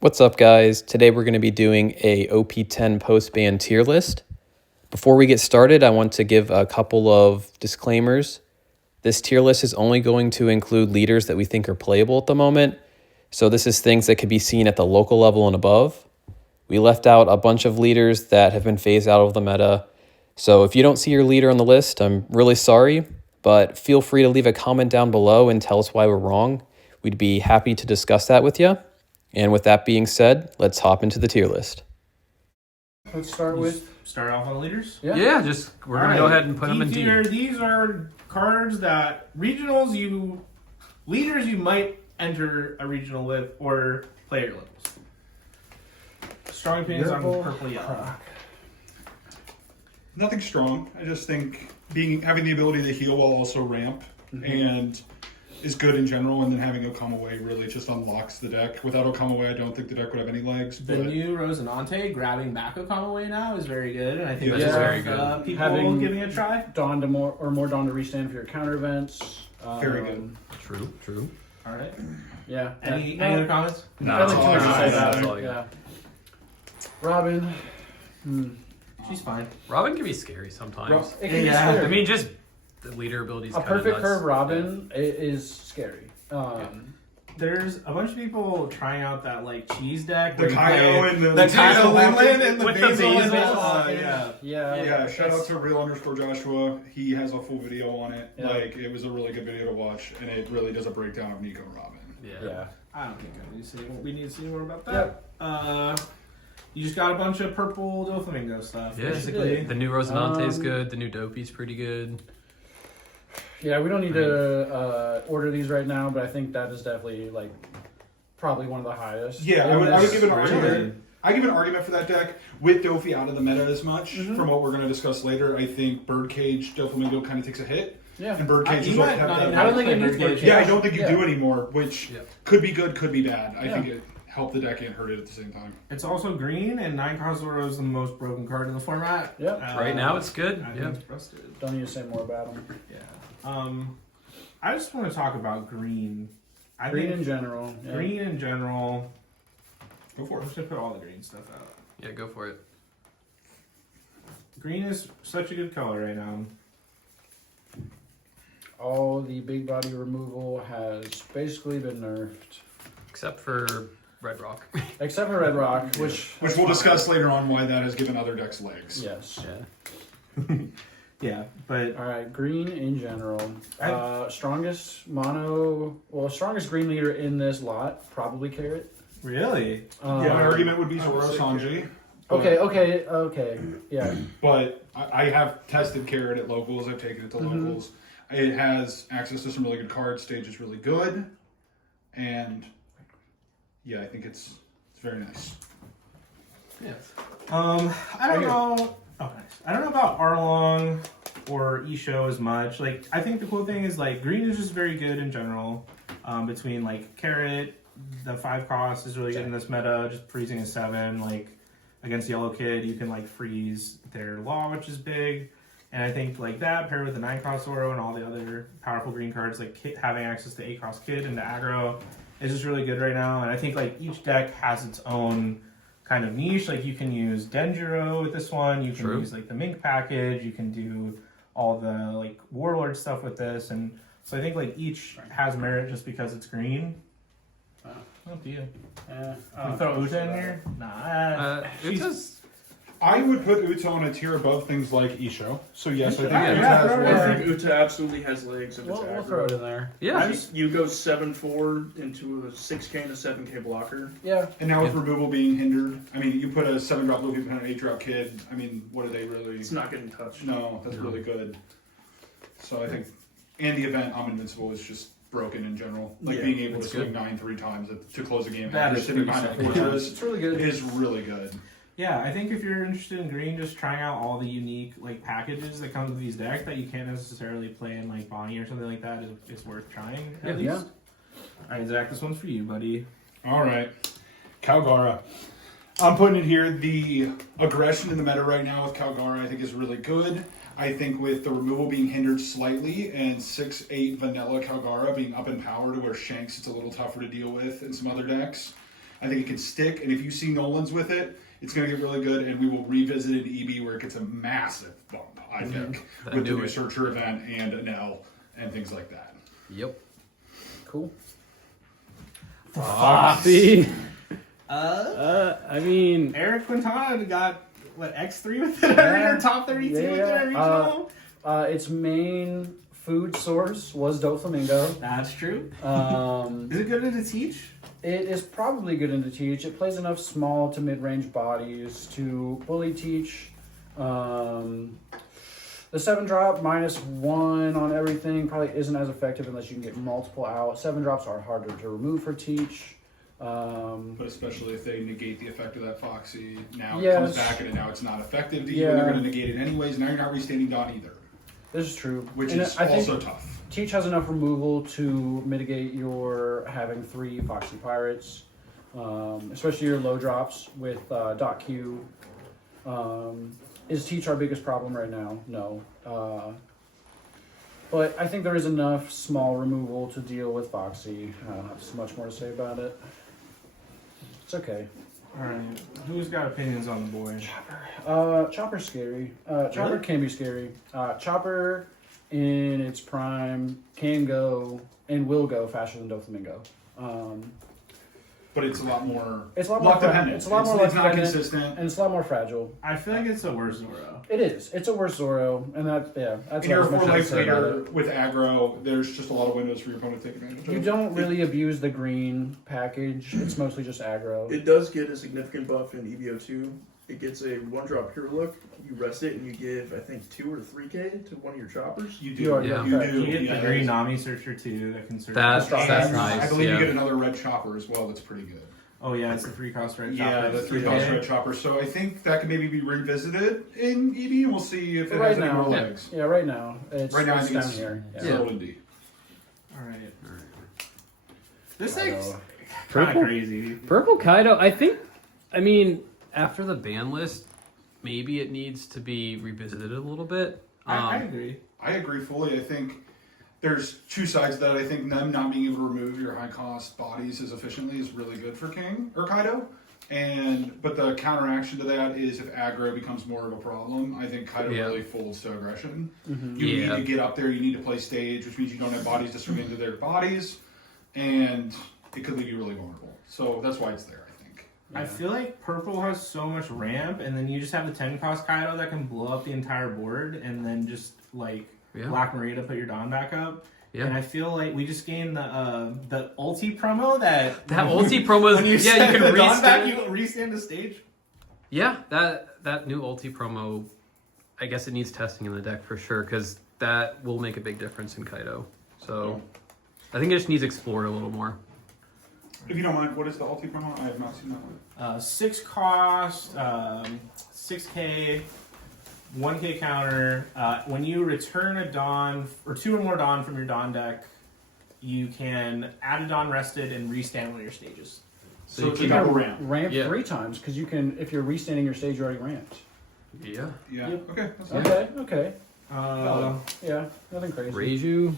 What's up, guys? Today we're going to be doing a OP10 post-ban tier list. Before we get started, I want to give a couple of disclaimers. This tier list is only going to include leaders that we think are playable at the moment. So this is things that could be seen at the local level and above. We left out a bunch of leaders that have been phased out of the meta. So if you don't see your leader on the list, I'm really sorry, but feel free to leave a comment down below and tell us why we're wrong. We'd be happy to discuss that with you. And with that being said, let's hop into the tier list. Let's start with Start off on the leaders. We're gonna go ahead and put them in D. These are cards that leaders you might enter a regional with or player levels. Strong opinions on purple yellow. Nothing strong. I just think having the ability to heal while also ramp and is good in general, and then having Okamaway really just unlocks the deck. Without Okamaway, I don't think the deck would have any legs. The new Rosinante grabbing back Okamaway now is very good, and I think Yeah, that's very worth people giving it a try. Dawn to more Dawn to restand for your counter events. Very good. True. All right. Yeah. Any other comments? I don't think too much to say that's about all it. you Yeah. Robin. She's fine. Robin can be scary sometimes. It can be Yeah. scary. I mean, just the leader ability is a kind of perfect nuts. curve Robin is scary. There's a bunch of people trying out that like cheese deck. The where you Kaio play and the Kaio Leyland Leyland and the with the basil. basil. Yeah, shout out to real_Joshua. He has a full video on it. Yeah. Like, it was a really good video to watch, and it really does a breakdown of Nico Robin. Yeah. I don't think we need to see more about that. You just got a bunch of purple Doflamingo stuff, Yeah. basically. The new Rosinante is good. The new Dopey's pretty good. Yeah, we don't need to order these right now, but I think that is definitely like probably one of the highest. Yeah, I would give an argument. Really? I give an argument for that deck with Dofi out of the meta as much. From what we're going to discuss later, I think Birdcage Doflamingo kind of takes a hit. Yeah. And Birdcage is might what kept not that. even I don't think it play needs Birdcage. Yeah, I don't think you Yeah. do anymore, which could be good, could be bad. I think it helped the deck and hurt it at the same time. It's also green, and 9-cost Zoro is the most broken card in the format. Yep. Right now, it's good. I think it's busted. Don't need to say more about them. Yeah. I just want to talk about green. Green in general. Yeah. Green in general. Go for I'm it. just gonna put all the green stuff out. Yeah, go for it. Green is such a good color right now. All the big body removal has basically been nerfed. Except for Red Rock. Except for Red Rock, which We'll discuss later on why that has given other decks legs. Yes. Yeah, but Alright, green in general. Strongest green leader in this lot, probably Carrot. really, My argument would be Zoro Sanji. Okay. Yeah. But I have tested Carrot at locals. I've taken it to locals. It has access to some really good cards. Stage is really good. And yeah, I think it's very nice. Yes. I don't know. Oh, nice. I don't know about Arlong or Isho as much. Like, I think the cool thing is like green is just very good in general. Between like Carrot, the 5 cost is really good in this meta. Just freezing a 7, like against Yellow Kid, you can like freeze their law, which is big. And I think like that paired with the 9-cost Zoro and all the other powerful green cards, like having access to 8-cost Kid and the aggro is just really good right now. And I think like each deck has its own kind of niche. Like you can use Denjiro with this one. You can use like the Mink package. You can do all the like Warlord stuff with this. And so I think like each has merit just because it's green. Up to you. You throw Uta in here? Nah. I would put Uta on a tier above things like Isho. So yes, I think Yeah, Uta yeah, has throw it more. in. I think Uta absolutely has legs if it's We'll aggro. throw it in there. Yeah. You go 7/4 into a 6K and a 7K blocker. Yeah. And now with removal being hindered, I mean, you put a 7-drop Luffy behind an 8-drop Kid. I mean, what are they really? It's not getting touched. No, that's really good. So I think, and the event I'm Invincible is just broken in general. Like being able to swing 9 3 times to close a game That after is sitting pretty behind a sick. fortress It's really good. is really good. Yeah, I think if you're interested in green, just trying out all the unique like packages that come with these decks that you can't necessarily play in like Bonnie or something like that is worth trying at least. Yeah. All right, Zach, this one's for you, buddy. All right, Calgara. I'm putting it here. The aggression in the meta right now with Calgara, I think, is really good. I think with the removal being hindered slightly and 6/8 vanilla Calgara being up in power to where Shanks it's a little tougher to deal with in some other decks. I think it can stick, and if you see Nolan's with it, it's going to get really good, and we will revisit it in EB where it gets a massive bump, I think, with the new Searcher event and an L and things like that. Yep. Cool. Foxy. I mean, Eric Quintana got what X3 with it or top 32 with it at regional. Its main food source was Doflamingo. That's true. Is it good to teach? It is probably good into teach. It plays enough small to mid-range bodies to bully teach. The 7-drop -1 on everything probably isn't as effective unless you can get multiple out. 7-drops are harder to remove for teach. But especially if they negate the effect of that Foxy, now it Yes. comes back and now it's not effective to you, and they're going to negate it anyways. Now you're not restanding Dawn either, This is true. which And is I think also tough. Teach has enough removal to mitigate your having 3 Foxy Pirates, especially your low drops with Dot Q. Is Teach our biggest problem right now? No. But I think there is enough small removal to deal with Foxy. I don't have much more to say about it. It's okay. Alright. Who's got opinions on the boy? Chopper's scary. Chopper can be scary. Chopper in its prime can go and will go faster than Doflamingo. But it's a lot more It's a lot more luck dependent. It's a lot more It's not luck-dependent, consistent. and it's a lot more fragile. I feel like it's a worse Zoro. It is. It's a worse Zoro, and that's And what you're a as much 4 as I life say about leader it. with aggro. There's just a lot of windows for your opponent to take advantage of. You don't really abuse the green package. It's mostly just aggro. It does get a significant buff in EVO2. It gets a 1-drop pure look. You rest it and you give, I think, 2 or 3k to one of your choppers. You You are- do. yeah. You correct. do. You get Yeah, the that green is- Nami searcher too that can search. That's That's nice. I believe yeah. you get another red chopper as well. That's pretty good. Oh yeah, it's the 3-cost red Yeah, chopper. the 3-cost red chopper. So I think that can maybe be revisited in EV, and we'll see if it Right has any now, more legs. yeah, right now it's, Right now, I it's think down it's here. Yeah. settled in D. Alright. This I thing's know. kind of Purple? crazy. Purple Kaido, I mean, after the ban list, maybe it needs to be revisited a little bit. I agree. I agree fully. I think there's 2 sides to that. I think them not being able to remove your high cost bodies as efficiently is really good for King or Kaido. But the counteraction to that is if aggro becomes more of a problem, I think Kaido Yeah. really folds to aggression. Mm-hmm. You Yeah. need to get up there, you need to play stage, which means you don't have bodies to swing into their bodies, and it could leave you really vulnerable. So that's why it's there, I think. I feel like purple has so much ramp, and then you just have the 10-cost Kaido that can blow up the entire board, and then just like Yeah. Black Maria to put your Dawn back up. Yeah. And I feel like we just gained the ulti promo that ulti promo is, when you yeah, set you the can Dawn back, restand. you restand the stage. Yeah, that new ulti promo, I guess it needs testing in the deck for sure, because that will make a big difference in Kaido. So I think it just needs explored a little more. If you don't mind, what is the ulti promo? I have not seen that one. 6 cost, 6k, 1k counter. When you return a Dawn or 2 or more Dawn from your Dawn deck, you can add a Dawn rested and restand one of your stages. So it's a double ramp. Ramp Yeah. 3 times because you can, if you're restanding your stage, you're already ramped. Yeah. Yeah. Yep. Okay. That's Yeah. nice. Okay. Uh, Yeah, nothing crazy. Reiju.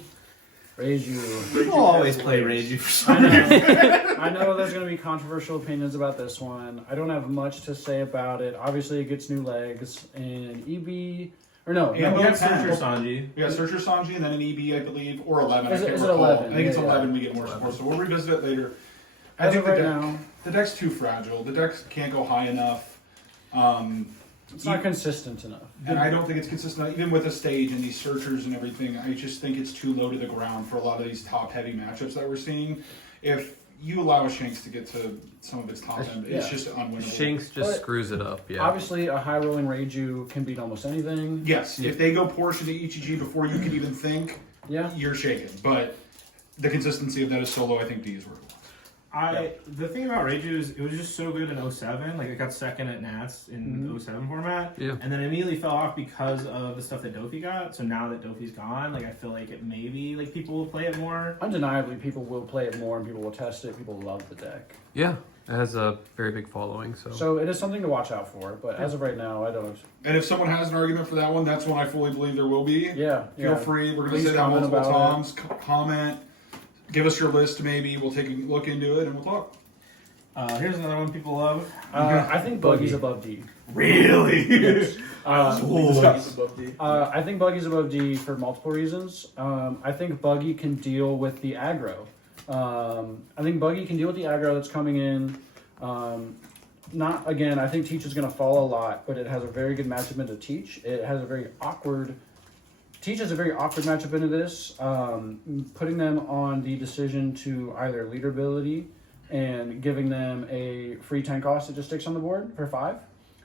Raise you. people always play Reiju for I some reason. know. I know there's going to be controversial opinions about this one. I don't have much to say about it. Obviously, it gets new legs. And EB... Or no. Yeah, no, we We have have 10. Searcher Sanji. We got Searcher Sanji and then an EB, I believe, or 11. Is I it- can't is it recall. 11? I think it's Yeah, 11 yeah. we get more support, so we'll revisit it later. I As think of right deck, now, the deck's too fragile. The deck can't go high enough. it's not consistent enough. And I don't think it's consistent, even with the stage and these searchers and everything. I just think it's too low to the ground for a lot of these top-heavy matchups that we're seeing. If you allow a Shanks to get to some of its top end, it's Yeah. just unwinnable. Shanks just But screws it up. Yeah. Obviously, a high-rolling Reiju can beat almost anything. Yes, Yeah. if they go portion to EGG before you can even think, Yeah. you're shaken. But the consistency of that is so low, I think D is where it belongs. The thing about Reiju is it was just so good in 07. Like it got second at Nats in the 07 format. Yeah. And then immediately fell off because of the stuff that Dofi got. So now that Dofi's gone, like I feel like it maybe like people will play it more. Undeniably, people will play it more and people will test it. People love the deck. Yeah. It has a very big following. So. So it is something to watch out for. But as of right now, I don't... And if someone has an argument for that one, that's one I fully believe there will be. Yeah. Feel yeah. free. We're going to Please say that comment multiple about times. Comment. Give us your list, maybe. We'll take a look into it and we'll talk. Here's another one people love. I think Buggy's above D. Really? Buggy's above D. I think Buggy's above D for multiple reasons. I think Buggy can deal with the aggro. I think Buggy can deal with the aggro that's coming in. I think Teach is going to fall a lot, but it has a very good matchup into Teach. It has a very awkward. Teach has a very awkward matchup into this, putting them on the decision to either leader ability and giving them a free 10 cost that just sticks on the board for 5,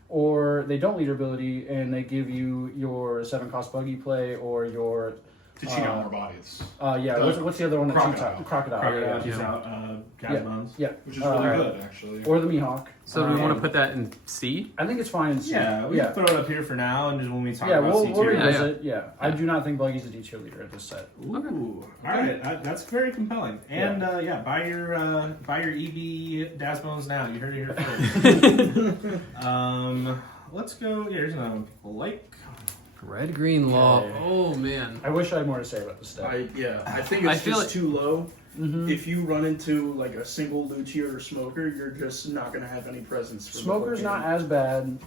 or they don't leader ability and they give you your 7 cost Buggy play or your To cheat out more bodies. What's the other one that cheats Crocodile. out? Crocodile. She's out. Gasbones. Yeah. Which is really good, actually. Or the Mihawk. So do we want to put that in C? I think it's fine in C. Yeah, we can throw it up here for now, and just when we talk about we'll C2. revisit. Yeah. I do not think Buggy's a D tier leader at this set. Ooh, all right, that's very compelling. And buy your EV Dasbones now. You heard it here first. Let's go. Here's another one people like. Red green law. Okay. Oh man. I wish I had more to say about this deck. I think I it's feel just too low. Mm-hmm. If you run into like a single Lucci or Smoker, you're just not gonna have any presence. For Smoker's the whole not game. as bad.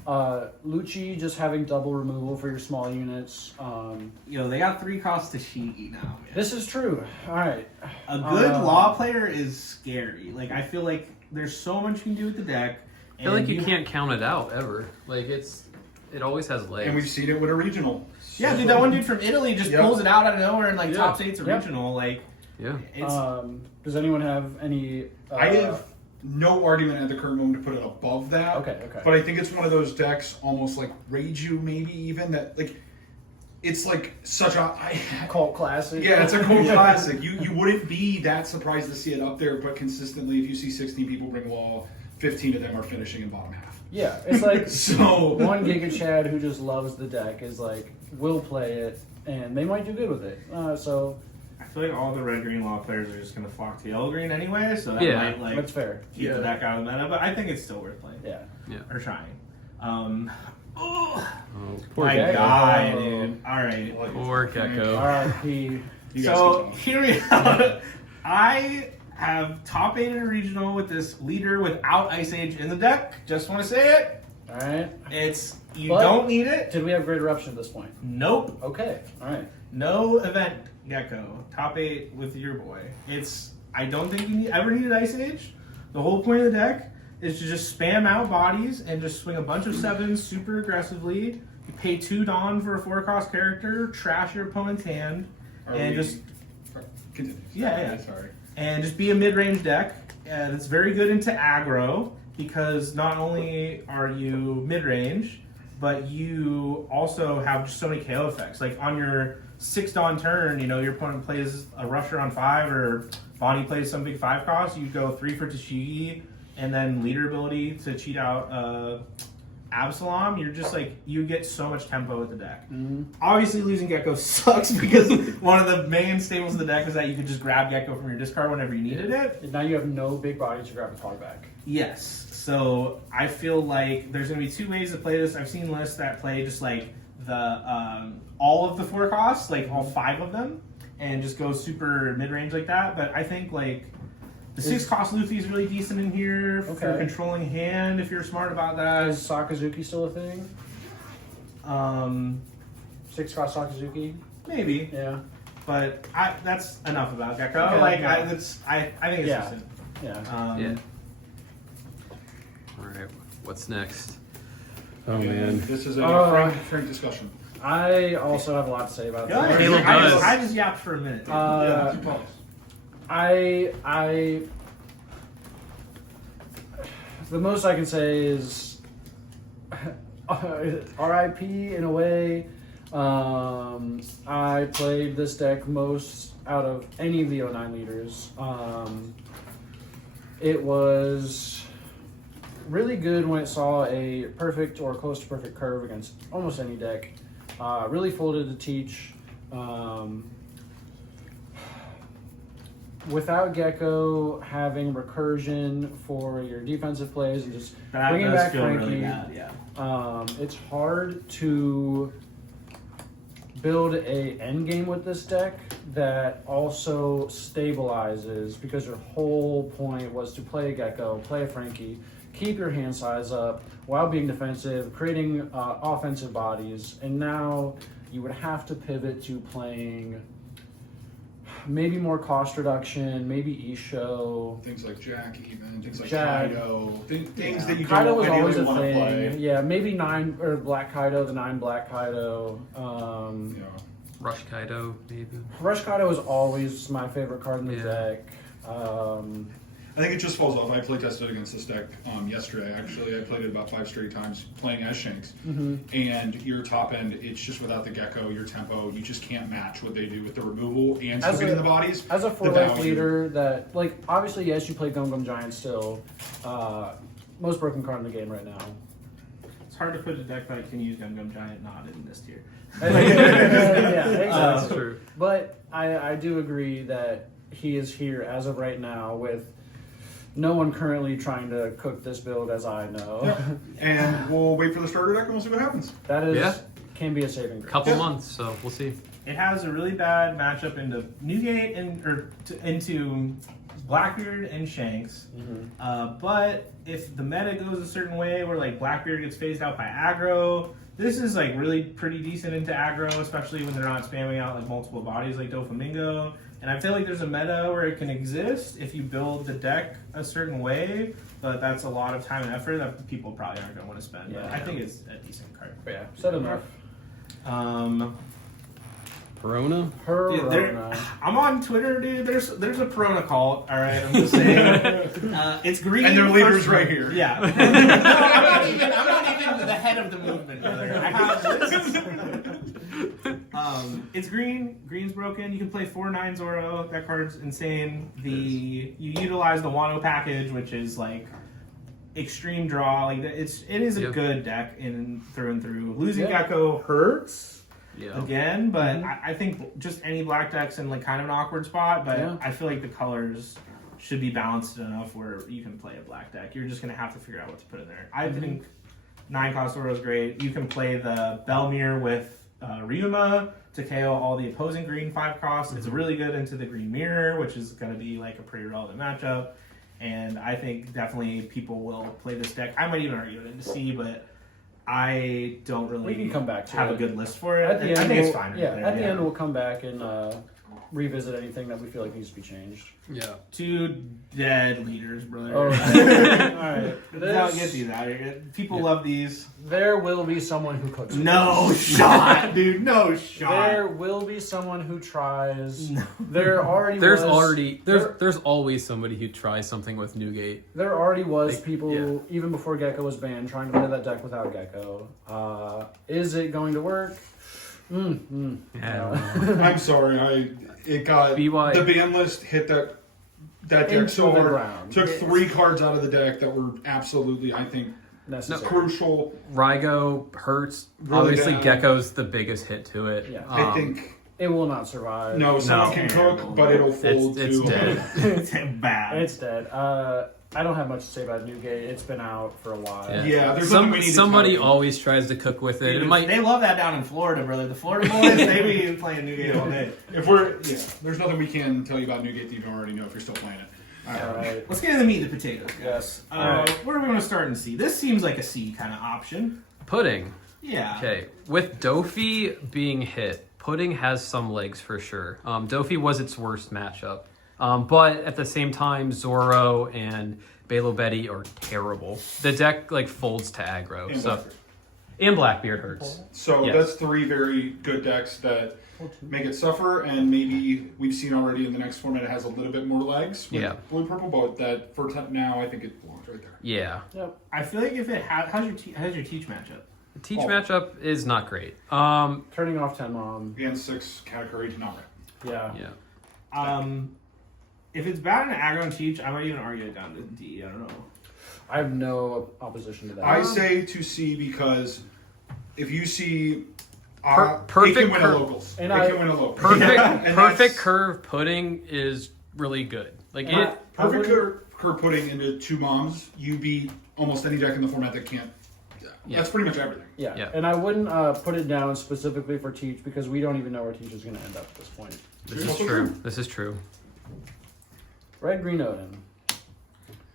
Lucci just having double removal for your small units. They got 3 costs to cheat now. Man. This is true. All right. A good law player is scary. Like I feel like there's so much you can do with the deck. I feel like you can't count it out ever. Like it always has legs. And we've seen it with a regional. Yeah, dude, that one dude from Italy just pulls it out of nowhere and top 8's Yep. original. Like, Yeah. it's Does anyone have any? I have no argument at the current moment to put it above that. Okay. But I think it's one of those decks, almost like Reiju, maybe even that like. It's like such a cult classic. Yeah, it's a cult classic. You wouldn't be that surprised to see it up there, but consistently, if you see 16 people bring law, 15 of them are finishing in bottom half. Yeah, it's like So one Giga Chad who just loves the deck is like will play it, and they might do good with it. So I feel like all the red green law players are just gonna flock to yellow green anyway, so that Yeah. might that's fair. keep the deck out of the meta. But I think it's still worth playing. Yeah. Or trying. Oh, poor My Gecko. guy, dude. All right. Poor Gecko. R.I.P. You guys So can talk. hear me out. I have top 8 in a regional with this leader without Ice Age in the deck. Just want to say it. All right. You But- don't need it. Did we have great eruption at this point? Nope. Okay. All right. No event, Gecko. Top 8 with your boy. I don't think you ever needed Ice Age. The whole point of the deck is to just spam out bodies and just swing a bunch of 7s super aggressively. You pay 2 Dawn for a 4-cost character, trash your opponent's hand, Continue. Yeah. Sorry. and just be a mid-range deck. That's very good into aggro because not only are you mid-range, but you also have just so many KO effects. Like on your 6 Dawn turn, your opponent plays a Rusher on 5 or Bonnie plays some big 5 cost, you go 3 for Tashigi and then leader ability to cheat out Absalom. You're just like, you get so much tempo with the deck. Mm-hmm. Obviously losing Gecko sucks because one of the main staples of the deck is that you could just grab Gecko from your discard whenever you needed it. Now you have no big bodies to grab a tog back. Yes. So I feel like there's going to be 2 ways to play this. I've seen lists that play just like the all of the 4 costs, like all 5 of them, and just go super mid-range like that. But I think like the 6 cost Luffy is really decent in here for Okay. controlling hand if you're smart about that. Is Sakazuki still a thing? 6 cost Sakazuki? Maybe, Yeah. but that's enough about Gecko. Okay, I yeah. think it's Yeah. decent. Yeah. Yeah. All right. What's next? Oh man. This is a frank discussion. I also have a lot to say about Go ahead. this. Caleb does. I just yapped for a minute. The most I can say is R.I.P. in a way. I played this deck most out of any of the 09 leaders. It was really good when it saw a perfect or close to perfect curve against almost any deck. Really folded to Teach. Without Gecko having recursion for your defensive plays and just that bringing does back feel Frankie, really bad, yeah. it's hard to build a end game with this deck that also stabilizes, because your whole point was to play a Gecko, play a Frankie, keep your hand size up while being defensive, creating offensive bodies, and now you would have to pivot to playing maybe more cost reduction, maybe Isho. Things like Jack, even things like Jack. Kaido, things that you Kaido don't was ideally always a want to thing. play. Yeah, maybe 9 or Black Kaido, the 9 Black Kaido. You know, Rush Kaido, maybe. Rush Kaido is always my favorite card in the Yeah. deck. I think it just falls off. I play tested against this deck yesterday. Actually, I played it about 5 straight times playing as Shanks. And your top end, it's just without the Gecko, your tempo, you just can't match what they do with the removal and still getting the bodies. As a the 4-life value. leader, that, like, obviously, yes, you play Gum Gum Giant still. Most broken card in the game right now. It's hard to put a deck that can use Gum Gum Giant not in this tier. Yeah, exactly. That's true. But I do agree that he is here as of right now with no one currently trying to cook this build as I know. Yeah. And we'll wait for the starter deck and we'll see what happens. That is Yeah. can be a saving grace. Couple months, so we'll see. It has a really bad matchup into Newgate into Blackbeard and Shanks. But if the meta goes a certain way where like Blackbeard gets phased out by aggro, this is like really pretty decent into aggro, especially when they're not spamming out like multiple bodies like Doflamingo. And I feel like there's a meta where it can exist if you build the deck a certain way, but that's a lot of time and effort that people probably aren't going to want to spend. But Yeah. I think it's a decent card. But yeah, said enough. Perona? Perona. I'm on Twitter, dude. There's a Perona cult. All right, I'm just saying. It's green. And their leader's first- right here. Yeah. No, I'm not even the head of the movement, brother. I have this. It's green. Green's broken. You can play 4/9 Zoro. That card's insane. You utilize the Wano package, which is like extreme draw. Like it is a Yep. good deck in through and through. Losing Yeah. Gecko hurts. Yeah. Again, but I think just any black deck's in like kind of an awkward spot, but Yeah. I feel like the colors should be balanced enough where you can play a black deck. You're just going to have to figure out what to put in there. I think 9 cost Zoro is great. You can play the Belmir with Ryuma to KO all the opposing green 5 costs. It's really good into the green mirror, which is going to be like a pretty relevant matchup. And I think definitely people will play this deck. I might even argue it into C, but I don't really We can come back to have it. a good list for it. At the end, I think we'll, it's fine. right yeah, there, at the end we'll come back and revisit anything that we feel like needs to be changed. Yeah. 2 dead leaders, brother. All right. That's how it gets you out here. People love these. There will be someone who cooks. No shot, dude. No shot. There will be someone who tries. There already There's was, there's always somebody who tries something with Newgate. There already was Like, people, yeah. even before Gecko was banned, trying to play that deck without Gecko. Is it going to work? I'm sorry. The ban list hit that deck Into so the hard. ground. Took 3 cards out of the deck that were absolutely, I think, Necessary. crucial. Rygo hurts. Really Obviously, bad. Gecko's the biggest hit to it. Yeah. I think It will not survive. no, someone can cook, but it'll fold it's too. dead. It's bad. It's dead. I don't have much to say about Newgate. It's been out for a while. Yeah, there's something we need to somebody tell you. always tries to cook with it. Dude, It might. they love that down in Florida, brother. The Florida boys, they be playing New Game all day. There's nothing we can tell you about Newgate that you don't already know if you're still playing it. All right. Let's get into the meat and the potatoes, guys. Yes. Where do we want to start in C? This seems like a C kind of option. Pudding. Yeah. Okay, with Dofi being hit, Pudding has some legs for sure. Dofi was its worst matchup. But at the same time, Zoro and Belo Betty are terrible. The deck like folds to aggro. And so Blackbeard. and Blackbeard hurts. So Yes. that's 3 very good decks that make it suffer, and maybe we've seen already in the next format it has a little bit more legs. With Yeah. Blue Purple, but that for now I think it belongs right there. Yeah. Yep. I feel like if it how's your teach matchup? The Teach Oh. matchup is not great. Turning off 10 Mom. And 6 category to not right. Yeah. Yeah. If it's bad in aggro and teach, I might even argue it down to D. I don't know. I have no opposition to that. I say to C because if you see Perfect it can win curve. a locals. And It can win a local. Perfect And perfect that's- curve Pudding is really good. Like And it Perfect curve putting into 2 moms, you beat almost any deck in the format that can't Yeah. That's pretty much everything. Yeah. Yeah. And I wouldn't put it down specifically for Teach because we don't even know where Teach is going to end up at this point. This is true. This is true. Red Green Odin.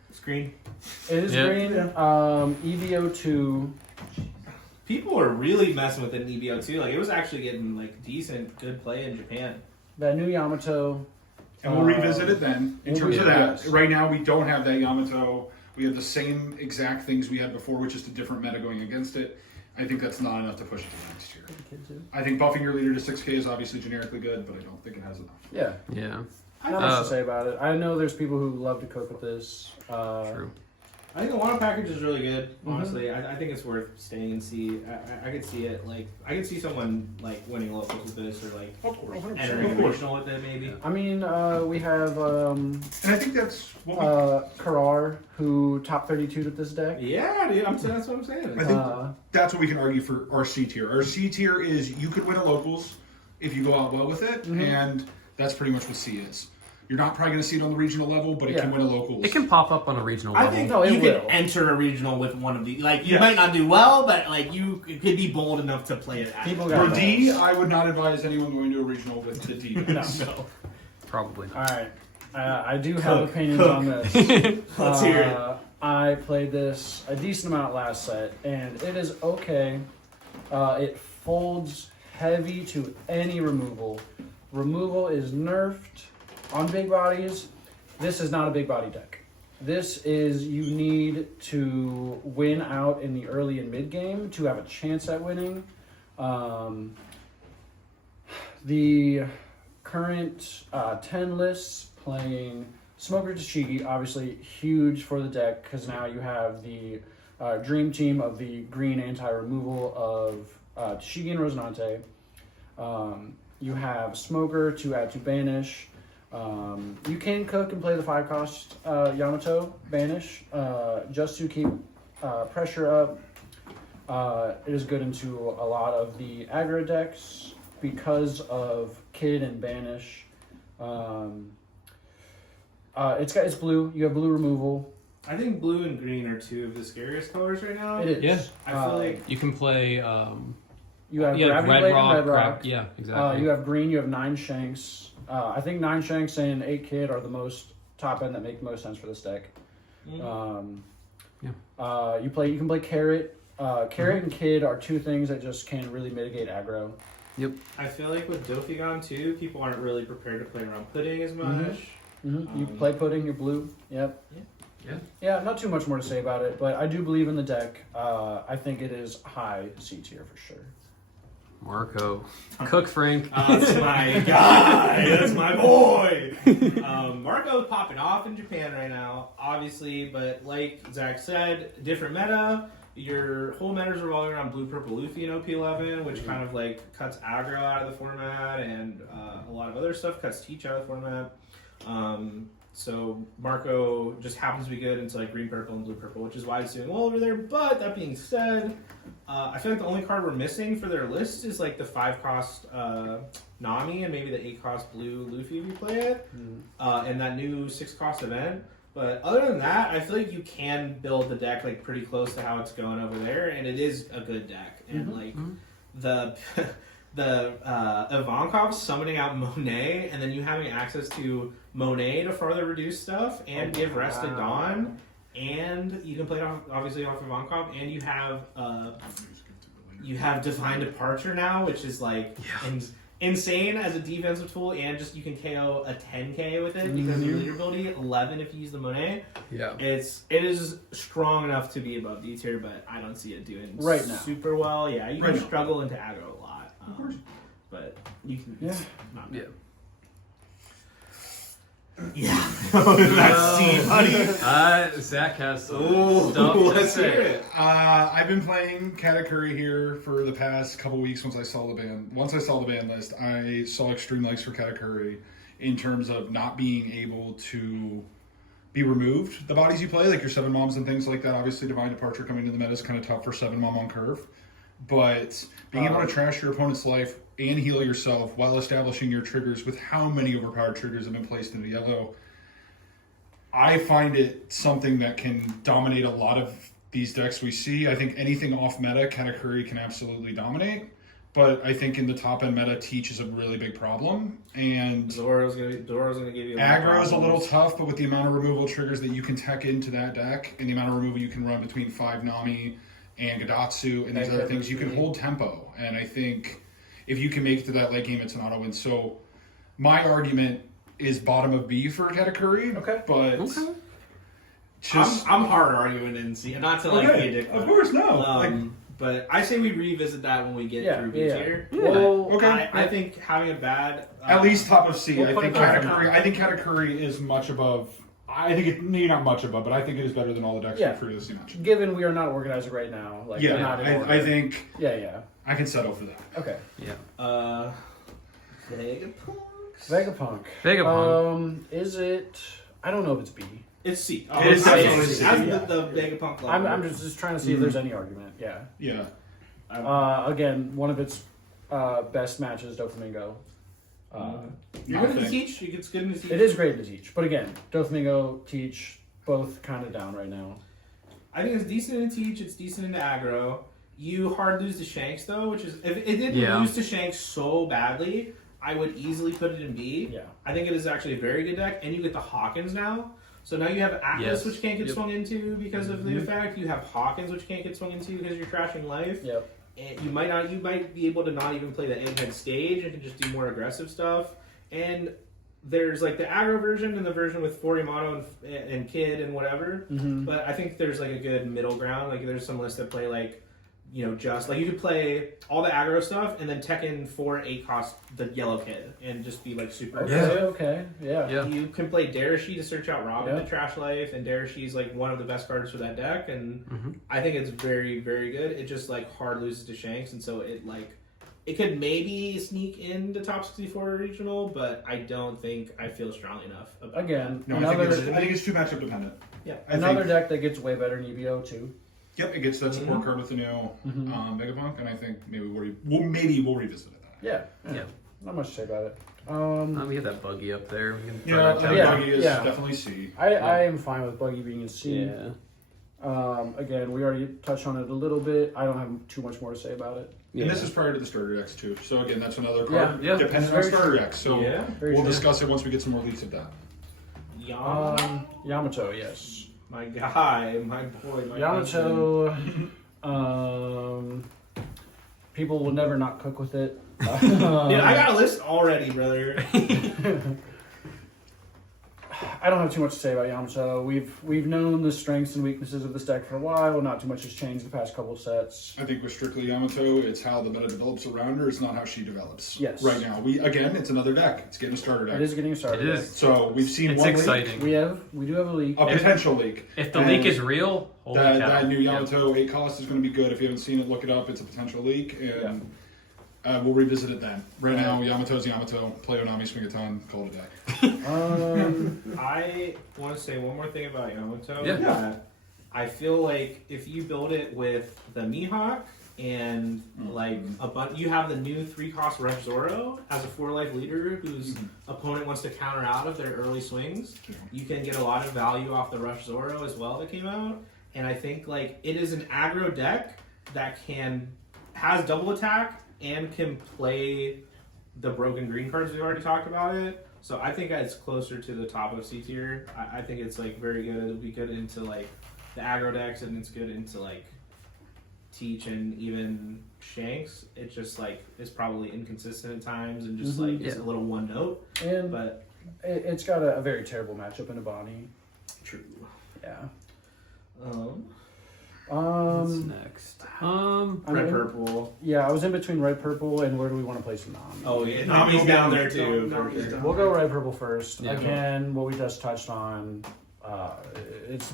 It's green. It is Yeah. green. EVO2. People are really messing with it in EBO too. Like it was actually getting like decent, good play in Japan. That new Yamato. And we'll revisit it then. In we'll terms of that, yes. right now we don't have that Yamato. We have the same exact things we had before, which is a different meta going against it. I think that's not enough to push it to the next year. I think buffing your leader to 6k is obviously generically good, but I don't think it has enough. Yeah. Yeah. Not much to say about it. I know there's people who love to cook with this. True. I think the Wano package is really good. Honestly, I think it's worth staying and see. I could see it like I could see someone like winning locals with this or like Of course. entering a regional with it maybe. I mean, we have And I think that's what we Karar, who top 32 with this deck. Yeah, dude. That's what I'm saying. I think that's what we can argue for our C tier. Our C tier is you could win a locals if you go out well with it, and that's pretty much what C is. You're not probably going to see it on the regional level, but it can win a locals. It can pop up on a regional I level. think No, it you will. can enter a regional with one of these. Like you Yes. might not do well, but like you could be bold enough to play it. People For got D, balls. I would not advise anyone going to a regional with the D. No. Probably not. All right. I do have opinions on this. Let's hear it. I played this a decent amount last set, and it is okay. It folds heavy to any removal. Removal is nerfed on big bodies. This is not a big body deck. This is, you need to win out in the early and mid game to have a chance at winning. The current 10 lists playing Smoker Tashigi, obviously huge for the deck because now you have the dream team of the green anti-removal of Tashigi and Rosinante. You have Smoker to add to Banish. You can cook and play the 5-cost Yamato Banish just to keep pressure up. It is good into a lot of the aggro decks because of Kid and Banish. It's blue. You have blue removal. I think blue and green are two of the scariest colors right now. It is. Yeah. I feel like You can play. You have Yeah, Gravity Red Blade Rock. and Red Rock. Yeah, exactly. You have green. You have 9 Shanks. I think 9 Shanks and 8 Kid are the most top end that make most sense for this deck. You can play Carrot. Carrot and Kid are two things that just can really mitigate aggro. Yep. I feel like with Dophigon too, people aren't really prepared to play around pudding as much. You play Pudding. You're blue. Yep. Yeah. Not too much more to say about it, but I do believe in the deck. I think it is high C tier for sure. Marco. Cook Frank. That's my guy. That's my boy. Marco's popping off in Japan right now, obviously, but like Zach said, different meta. Your whole meta is revolving around blue, purple, Luffy in OP11, which kind of like cuts aggro out of the format, and a lot of other stuff cuts teach out of the format. So Marco just happens to be good into like green, purple, and blue, purple, which is why it's doing well over there. But that being said, I feel like the only card we're missing for their list is like the 5-cost Nami and maybe the 8-cost blue Luffy if you play it, and that new 6-cost event. But other than that, I feel like you can build the deck like pretty close to how it's going over there, and it is a good deck. And like the Ivankov summoning out Monet, and then you having access to Monet to further reduce stuff, and give Rest at Dawn, and you can play it off, obviously off Ivankov, and you have Divine Departure now, which is like insane as a defensive tool, and just you can KO a 10k with it because of your leader ability, 11 if you use the Monet. Yeah. It is strong enough to be above D tier, but I don't see it doing Right now. super well. Yeah, you can Right now. struggle into aggro a lot. Of course. But you can not Yeah. Yeah. That's C, buddy. Zach has some Oh, stuff to let's say. hear it. I've been playing Katakuri here for the past couple weeks. Once I saw the ban list, I saw extreme likes for Katakuri in terms of not being able to be removed. The bodies you play, like your 7 moms and things like that. Obviously, Divine Departure coming into the meta is kind of tough for 7 mom on curve, but being able to trash your opponent's life and heal yourself while establishing your triggers with how many overpowered triggers have been placed into yellow, I find it something that can dominate a lot of these decks we see. I think anything off meta, Katakuri can absolutely dominate. But I think in the top end meta, Teach is a really big problem. And Zoro's gonna give you aggro is a little tough, but with the amount of removal triggers that you can tech into that deck, and the amount of removal you can run between 5 Nami and Gadatsu and these other things, you can hold tempo. And I think if you can make it to that late game, it's an auto win. So my argument is bottom of B for Katakuri. Okay. But I'm hard arguing in C, not to like be a dick. Of course, no. But I say we revisit that when we get through B tier. Well, Okay. I think having a bad At least top of C. We'll I put think it top of Katakuri. I think Katakuri is much above. I think it maybe not much above, but I think it is better than all the decks Yeah. we previously mentioned. given we are not organized right now, like they're Yeah, not in order. I think Yeah. I can settle for that. Okay. Vegapunk. Vegapunk. Is it? I don't know if it's B. It's C. It is definitely C, As yeah. the Vegapunk level. I'm just trying to see if there's any argument. Yeah. Yeah. Again, one of its best matches, Doflamingo. You're good to teach. It's good to teach. It is great to teach, but again, Doflamingo, Teach, both kind of down right now. I think it's decent in teach. It's decent in aggro. You hard lose to Shanks though, which is if it didn't lose to Shanks so badly, I would easily put it in B. Yeah. I think it is actually a very good deck, and you get the Hawkins now. So now you have Atlas, which can't get swung into because of the effect. You have Hawkins, which can't get swung into because you're trashing life. Yep. And you might be able to not even play the egghead stage and can just do more aggressive stuff. And there's like the aggro version and the version with Forimato and Kid and whatever. Mm-hmm. But I think there's like a good middle ground. Like there's some lists that play like, just like you could play all the aggro stuff and then tech in 4/8 cost the yellow kid and just be like super. Okay. Yeah. You can play Darashi to search out Robin Yeah. to trash life, and Darashi's like one of the best cards for that deck, and I think it's very, very good. It just like hard loses to Shanks, and so it could maybe sneak into top 64 regional, but I don't think I feel strongly enough about Again, No, I think it's too matchup dependent. Yeah. Another deck that gets way better in EVO too. Yep, it gets that support card with the new Vegapunk, and I think maybe we'll revisit it. Yeah. Not much to say about it. We have that buggy up there. We can Yeah, throw that yeah. down. Buggy is yeah. definitely C. I am fine with Buggy being in C. Yeah. Again, we already touched on it a little bit. I don't have too much more to say about it. Yeah. And this is prior to the starter decks too. So again, that's another card Yeah. dependent Very on starter true. decks. So Yeah. Very we'll true. discuss it once we get some more leaks of that. Yamato, yes. my guy, my boy, my Yamato. People will never not cook with it. Dude, I got a list already, brother. I don't have too much to say about Yamato. We've known the strengths and weaknesses of this deck for a while. Not too much has changed the past couple of sets. I think with strictly Yamato, it's how the meta develops around her. It's not how she develops. Yes. Right now, it's another deck. It's getting a starter deck. It is getting started. It is. So we've seen It's one exciting. We do have a leak. leak, a potential leak. If the And leak is real, holy cow. that new Yamato 8 cost is going to be good. If you haven't seen it, look it up. It's a potential leak, and we'll revisit it then. Right now, Yamato's Yamato. Play Onami, swing a ton, call it a day. I want to say one more thing about Yamato. Yeah. That I feel like if you build it with the Mihawk and you have the new 3-cost Rush Zoro as a 4-life leader whose opponent wants to counter out of their early swings, you can get a lot of value off the Rush Zoro as well that came out. And I think it is an aggro deck that has double attack and can play the broken green cards. We've already talked about it. So I think it's closer to the top of C tier. I think it's very good. It'll be good into the aggro decks, and it's good into Teach and even Shanks. It's just it's probably inconsistent at times and just it's a little one note. And But it's got a very terrible matchup in Abani. true. Yeah. What's next? Red purple. Yeah, I was in between red purple and where do we want to place Nami? Oh yeah, Nami's down there too. Nami's down. We'll go red purple first. Yeah. Again, what we just touched on. It's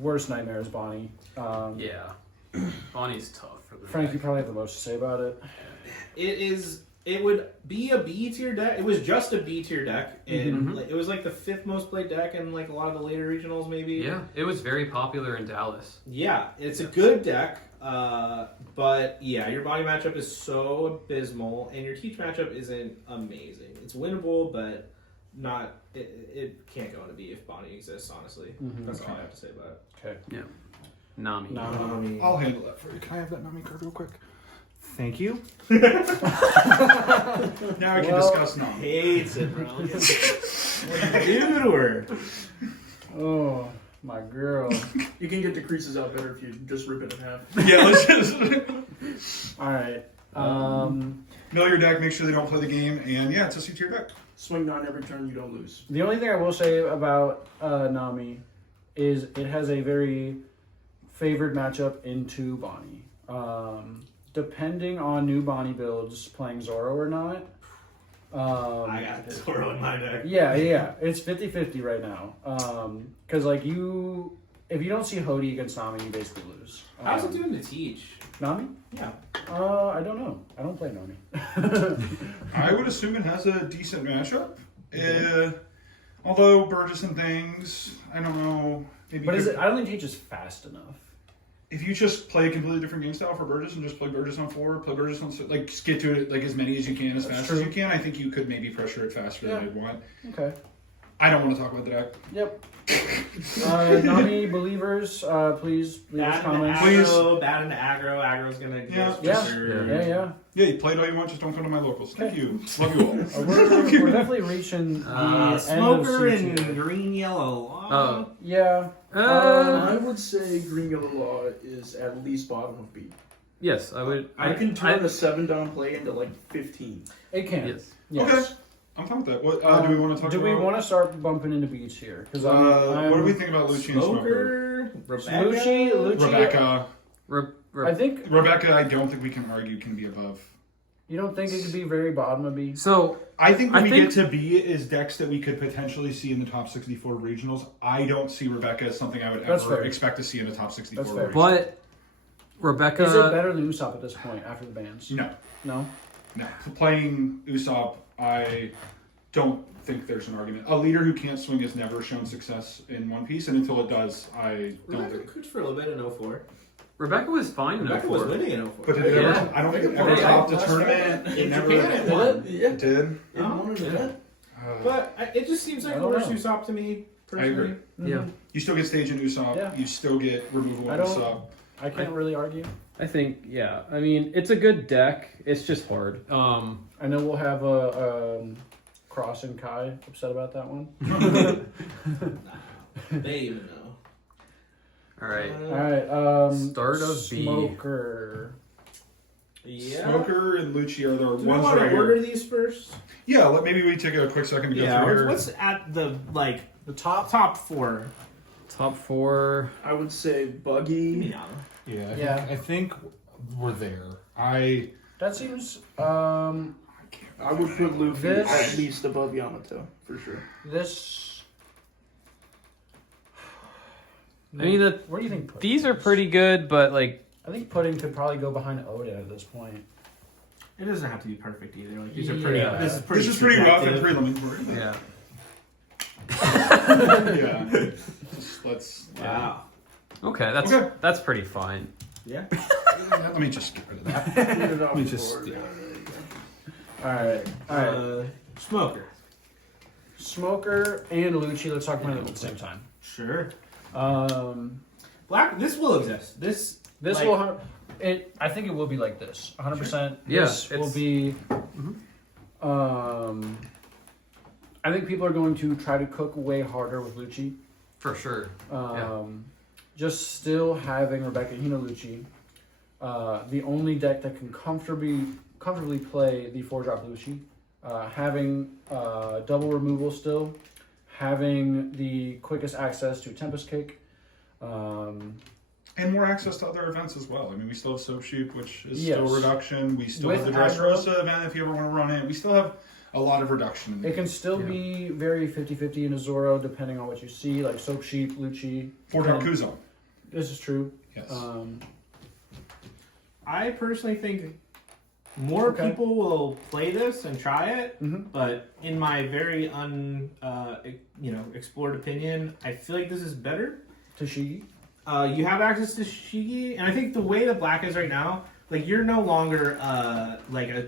worst nightmare is Bonnie. Yeah. Bonnie's tough for the Frank, you deck. probably have the most to say about it. It would be a B tier deck. It was just a B tier deck, and it was the 5th most played deck in a lot of the later regionals, maybe. Yeah, it was very popular in Dallas. Yeah, it's a good deck, but yeah, your body matchup is so abysmal, and your teach matchup isn't amazing. It's winnable, but not. It can't go into B if Bonnie exists. Honestly, that's all I have to say about it. Okay. Yeah. Nami. Nami. I'll handle that for you. Can I have that Nami card real quick? Thank you. Now I can discuss Nami. Hates it, bro. What did you do to her? Oh, my girl. You can get the creases out better if you just rip it in half. Yeah, let's just All right. know your deck, make sure they don't play the game, and yeah, it's a C-tier deck. Swing 9 every turn, you don't lose. The only thing I will say about Nami is it has a very favored matchup into Bonnie. Depending on new Bonnie builds playing Zoro or not. I got Zoro in my deck. Yeah. It's 50-50 right now. Because like if you don't see Hody against Nami, you basically lose. How's it doing to teach? Nami? Yeah. I don't know. I don't play Nami. I would assume it has a decent matchup. Although Burgess and things, I don't know. Maybe But I don't think Teach is fast enough. if you just play a completely different game style for Burgess and just play Burgess on 4, play Burgess on like just get to it like as many as you can, as That's fast true. as you can, I think you could maybe pressure it faster Yeah. than I'd want. Okay. I don't want to talk about the deck. Yep. Nami believers, please leave us Bad into comments. aggro, bad into aggro. Aggro's gonna exist Yeah. for Yeah. sure. Yeah. Yeah, you play it all you want, just don't come to my locals. Thank you. Love you all. We're definitely reaching the end Smoker of and C2. green yellow. Oh. Yeah. I would say Green Yellow Law is at least bottom of B. Yes, I would. I can turn a 7-down play into like 15. It can. Yes. Yes. Okay. I'm fine with that. What do we want to talk Do about? we want to start bumping into beats here? Because what do we think about Lucci and Smoker? Smoker, Lucci. Rebecca. I think Rebecca, I don't think we can argue can be above. you don't think it could be very bottom of B. So I think when I we think- get to B is decks that we could potentially see in the top 64 regionals. I don't see Rebecca as something I would That's ever fair. expect to see in the top 64 That's fair. regionals. but Rebecca. Is it better than Usopp at this point after the bans? No. No. Playing Usopp, I don't think there's an argument. A leader who can't swing has never shown success in One Piece, and until it does, I don't Rebecca think. coached for a little bit in 04. Rebecca was fine in Rebecca was 04. winning in 04. But did it Yeah. ever, I don't think it ever Yeah. topped the Last tournament. round. It In never Japan, it won. Yeah. It did. It won an event. But it just seems like I a don't worse know. Usopp to me, personally. agree. Yeah, You still get stage in Usopp. Yeah. You still get removal I in don't- Usopp. I can't really argue. I think. Yeah, I mean, it's a good deck. It's just hard. I know we'll have a Cross and Kai upset about that one. They even know. All right. All right. Start of B. Smoker. Yeah. Smoker and Lucci are the Do we ones want right to order here. these first? Yeah, maybe we take a quick second to go Yeah. through here. What's at the The top. top 4? Top 4. I would say Buggy. Yeah. Yeah. I think we're there. That seems. I would put Luffy This- at least above Yamato, for sure. This. I mean, Where do you think? Pudding these are is? pretty good, but like, I think Pudding could probably go behind Oda at this point. It doesn't have to be perfect either. Like these Yeah. are pretty. This is pretty. This is pretty rough and subjective. prelim. yeah. Yeah. Let's. Wow. Okay, that's Okay. that's pretty fine. Yeah. Let me just get rid of that. Put it off me the just- board. yeah. All right. All right. Smoker. Smoker and Lucci. Let's talk about them at the same time. Sure. Um, Black. This will exist. This. this like, will. I think it will be like this. 100%. Yeah, This will it's- be. I think people are going to try to cook way harder with Lucci. For sure. Just still having Rebecca Hinolucci, the only deck that can comfortably play the 4-drop Lucci, having double removal still, having the quickest access to Tempest Kick. And more access to other events as well. I mean, we still have Soap Sheep, which is Yes. still reduction. We still With have the aggro. Dressrosa event if you ever want to run it. We still have a lot of reduction. In the It can still Yeah. be very 50-50 in a Zoro, depending on what you see, like Soap Sheep, Lucci. 4-drop And- Kuzo. This is true. Yes. I personally think more Okay. people will play this and try it, Mhm. but in my very explored opinion, I feel like this is better. Tashigi. You have access to Shigi, and I think the way the black is right now, like you're no longer like a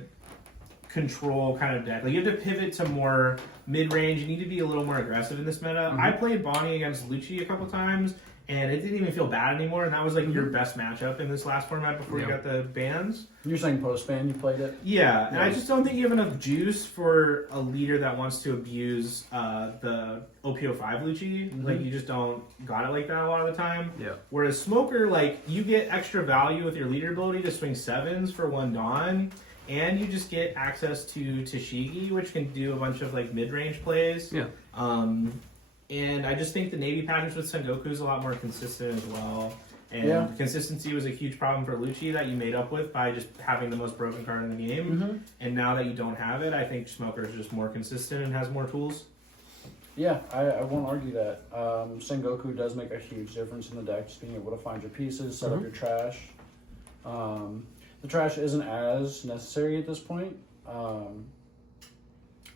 control kind of deck. Like you have to pivot to more mid range. You need to be a little more aggressive in this meta. I played Bonnie against Lucci a couple times, and it didn't even feel bad anymore. And that was like your best matchup in this last format before you got the bans. You're saying post-ban, you played it? Yeah, and I just don't think you have enough juice for a leader that wants to abuse the OP10 Lucci. Like, you just don't got it like that a lot of the time. Yeah. Whereas Smoker, like, you get extra value with your leader ability to swing 7s for 1 Dawn, and you just get access to Tashigi, which can do a bunch of, like, mid-range plays. Yeah. And I just think the Navy patterns with Sengoku is a lot more consistent as well. And consistency was a huge problem for Lucci that you made up with by just having the most broken card in the game. And now that you don't have it, I think Smoker is just more consistent and has more tools. Yeah, I won't argue that. Sengoku does make a huge difference in the deck, just being able to find your pieces, set up your trash. The trash isn't as necessary at this point.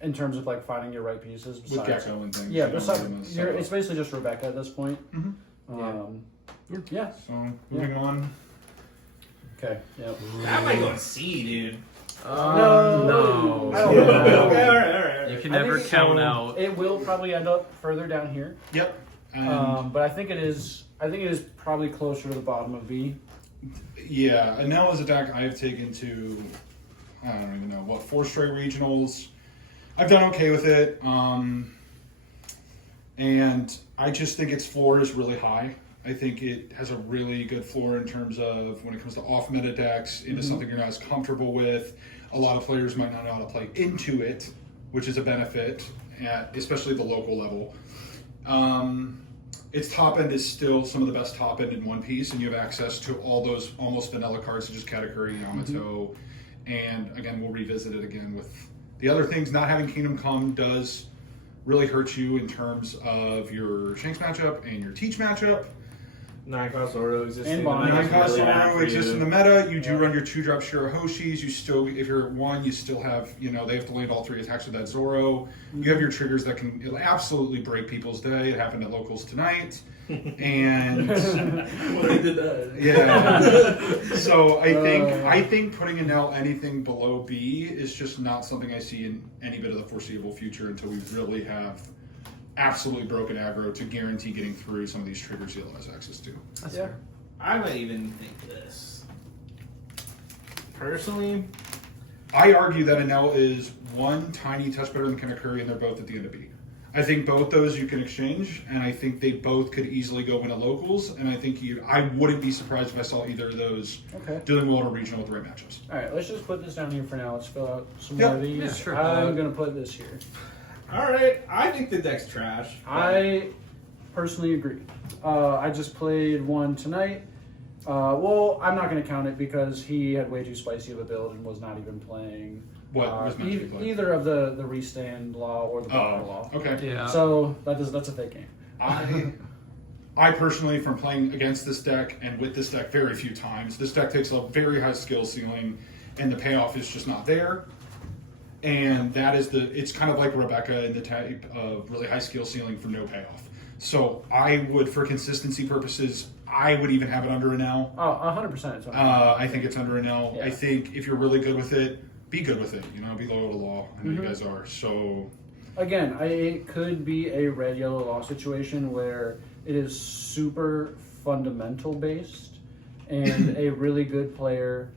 In terms of like finding your right pieces. With Gecko and things. Yeah, you don't besides, need them as it's basically just Rebecca at this point. Yeah. So moving on. Okay. Yep. That might go in C, dude. No. I don't know. Okay, all right. You can I never think count out. It will probably end up further down here. Yep. And But I think it is probably closer to the bottom of B. yeah, Anel is a deck I've taken to, I don't even know, 4 straight regionals. I've done okay with it. And I just think its floor is really high. I think it has a really good floor in terms of when it comes to off-meta decks, into something you're not as comfortable with. A lot of players might not know how to play into it, which is a benefit, at especially the local level. Its top end is still some of the best top end in One Piece, and you have access to all those almost vanilla cards such as Katakuri, Yamato, and again, we'll revisit it again with the other things. Not having Kingdom Come does really hurt you in terms of your Shanks matchup and your Teach matchup. 9-cost Zoro exists. And in Bonnie. the meta. 9-cost Really bad Zoro for exists you. in the meta. You do run your 2-drop Shirahoshis. You still, if you're 1, you still have, they have to land all 3 attacks with that Zoro. You have your triggers that can absolutely break people's day. It happened at locals tonight. And Well, they did that. yeah. So I think putting an L anything below B is just not something I see in any bit of the foreseeable future until we really have absolutely broken aggro to guarantee getting through some of these triggers he'll has access to. That's Yeah. fair. I might even think this. Personally, I argue that an L is one tiny touch better than Katakuri, and they're both at the end of B. I think both those you can exchange, and I think they both could easily go win at locals, and I think I wouldn't be surprised if I saw either of those doing well in a regional with the right matchups. All right, let's just put this down here for now. Let's fill out some Yep. more of these. Yeah, sure. I'm going to put this here. all right. I think the deck's trash. I personally agree. I just played one tonight. Well, I'm not going to count it because he had way too spicy of a build and was not even playing What was meant to be played? either of the restand law or the Bonner law. Okay. Yeah. So that's a fake game. I personally, from playing against this deck and with this deck very few times, this deck takes a very high skill ceiling, and the payoff is just not there. And that is it's kind of like Rebecca in the type of really high skill ceiling for no payoff. So I would, for consistency purposes, I would even have it under an L. Oh, 100%. I think it's under an L. Yeah. I think if you're really good with it, be good with it. Be loyal to law. I know you guys are. So Again, it could be a red-yellow law situation where it is super fundamental based, and a really good player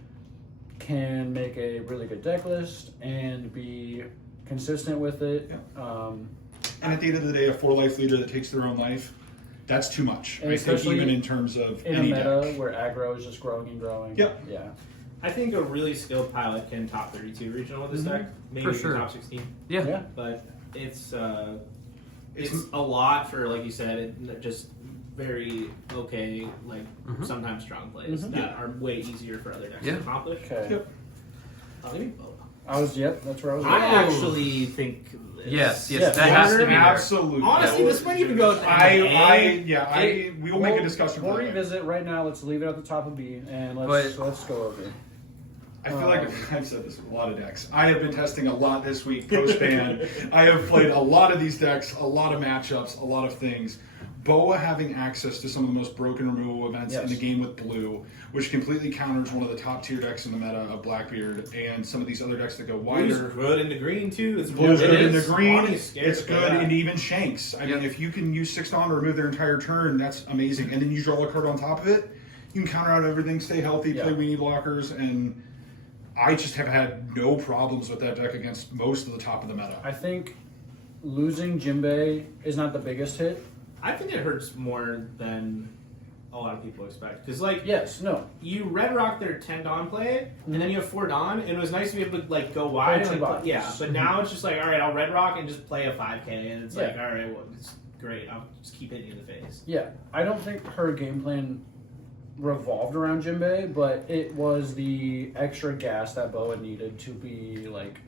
can make a really good deck list and be consistent with it. And at the end of the day, a 4-life leader that takes their own life, that's too much. And I think especially even in terms of in any a meta deck. where aggro is just growing and growing. Yep. Yeah. I think a really skilled pilot can top 32 regional with this deck. Maybe For even sure. top 16. Yeah. Yeah. But it's a lot for, like you said, just very okay, like sometimes strong plays that are way easier for other decks Yeah. to accomplish. Okay. Yep. Let me vote. That's where I was. I going. actually think this. Yes, Yes, that has to be there. Absolutely. Honestly, this might even go. We will make a discussion We'll for that. revisit right now. Let's leave it at the top of B, and let's go over it. I feel like I've said this with a lot of decks. I have been testing a lot this week post-ban. I have played a lot of these decks, a lot of matchups, a lot of things. Boa having access to some of the most broken removal events in the game with blue, which completely counters one of the top tier decks in the meta of Blackbeard and some of these other decks that go Blue's wider. good into green too. It's Blue's good into It's green. Bonnie's scared It's for good that. into even Shanks. I mean, if you can use 6 Dawn to remove their entire turn, that's amazing. And then you draw a card on top of it. You can counter out everything, stay healthy, play weenie blockers, and I just have had no problems with that deck against most of the top of the meta. I think losing Jinbei is not the biggest hit. I think it hurts more than a lot of people expect. Because, like, Yes, no. you Red Rock their 10 Dawn play, and then you have 4 Dawn, and it was nice to be able to, like, go wide. Play And, two like, bodies. yeah, but now it's just like, all right, I'll Red Rock and just play a 5K, and it's like, Yeah. all right, well, it's great. I'll just keep hitting you in the face. Yeah, I don't think her game plan revolved around Jinbei, but it was the extra gas that Boa needed to be, like,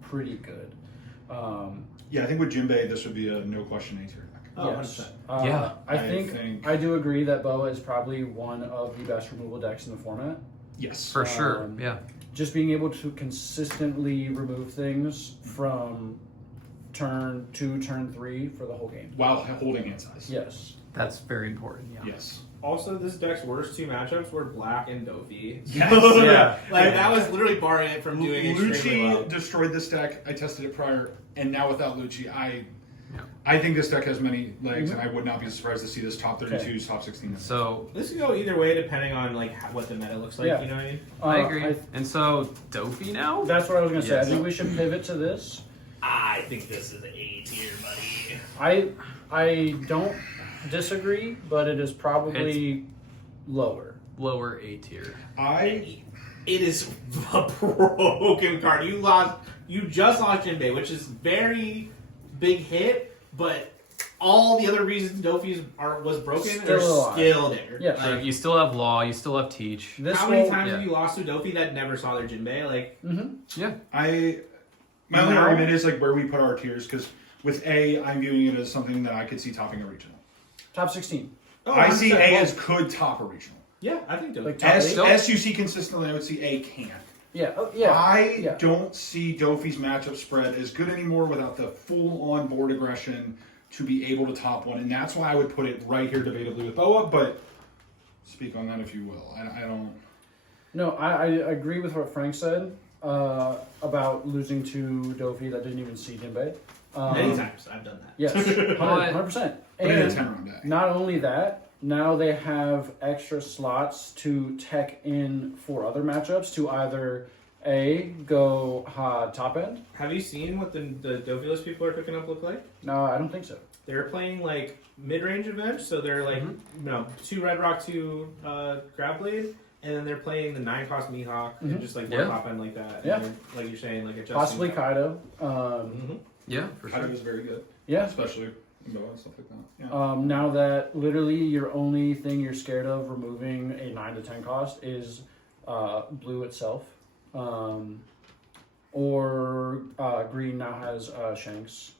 pretty good. Yeah, I think with Jinbei, this would be a no question A tier deck. Oh, Yes. 100%. Yeah. I think I do agree that Boa is probably one of the best removal decks in the format. Yes. For sure. Um, Yeah. Just being able to consistently remove things from turn 2, turn 3 for the whole game. While holding hand size. Yes. That's very important. Yeah. Yes. Also, this deck's worst 2 matchups were Black and Dofi. Yes. Yeah. Like, that was literally barring it from doing extremely Lucci well. destroyed this deck. I tested it prior, and now without Lucci, I think this deck has many legs, and I would not be surprised to see this top 32s, top 16. So This could go either way depending on, like, what the meta looks like, Yeah. you know what I mean? I agree. I- And so Dofi now? That's what I was going to say. I Yes. think we should pivot to this. I think this is A tier, buddy. I don't disagree, but it is probably lower. Lower A tier. It is a broken card. You just lost Jinbei, which is very big hit, but all the other reasons Dofi was broken Still are alive. still there. Yeah. So you still have Law, you still have Teach. This How many will- times yeah. have you lost to Dofi that never saw their Jinbei? Like, Yeah. My only Now- argument is like where we put our tiers, because with A, I'm viewing it as something that I could see topping a regional. Top 16. I see 100%. A as could top a regional. Yeah, I think Dofi. Like top S, 8? S you see consistently, I would see A can. Yeah. Oh, yeah. I yeah. don't see Dofi's matchup spread as good anymore without the full-on board aggression to be able to top one, and that's why I would put it right here debatably with Boa, but speak on that if you will. I don't... No, I agree with what Frank said about losing to Dofi that didn't even see Jinbei. Many times I've done that. Yes, 100%. But in a And 10-round deck. not only that, now they have extra slots to tech in for other matchups to either A, go top end. Have you seen what the Dofi-less people are picking up look like? No, I don't think so. They're playing like mid-range events, so they're like 2 Red Rock, 2 Grab Blade, and then they're playing the 9-cost Mihawk and just like one Yeah. top end like that. Yeah. And they're, like you're saying, like adjusting. Possibly that. Kaido. Yeah, for Kaido sure. is very good, Yeah. especially in Boa and stuff like that. Yeah. Now that literally your only thing you're scared of removing a 9 to 10 cost is blue itself. Or green now has Shanks.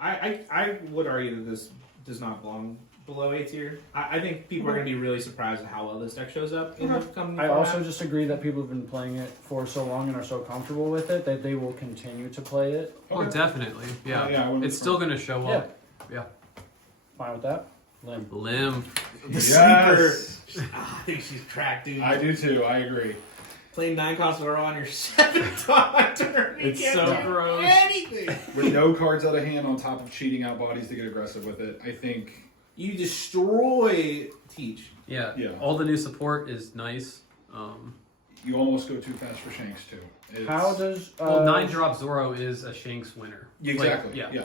I would argue that this does not belong below A tier. I think people are going to be really surprised at how well this deck shows up in the coming I format. also just agree that people have been playing it for so long and are so comfortable with it that they will continue to play it. Oh, definitely. Yeah. Yeah, I wouldn't It's be still going to show up. Yeah. Fine with that. Limb. Limb. The Yes. sleeper. I think she's cracked, dude. I do too, I agree. Playing 9-cost Aura on your 7th turn. You It's can't so do gross. anything. With no cards out of hand on top of cheating out bodies to get aggressive with it, I think... You destroy Teach. Yeah. Yeah. All the new support is nice. You almost go too fast for Shanks too. It's, How does Well, 9-drop Zoro is a Shanks winner. Exactly. Like, yeah.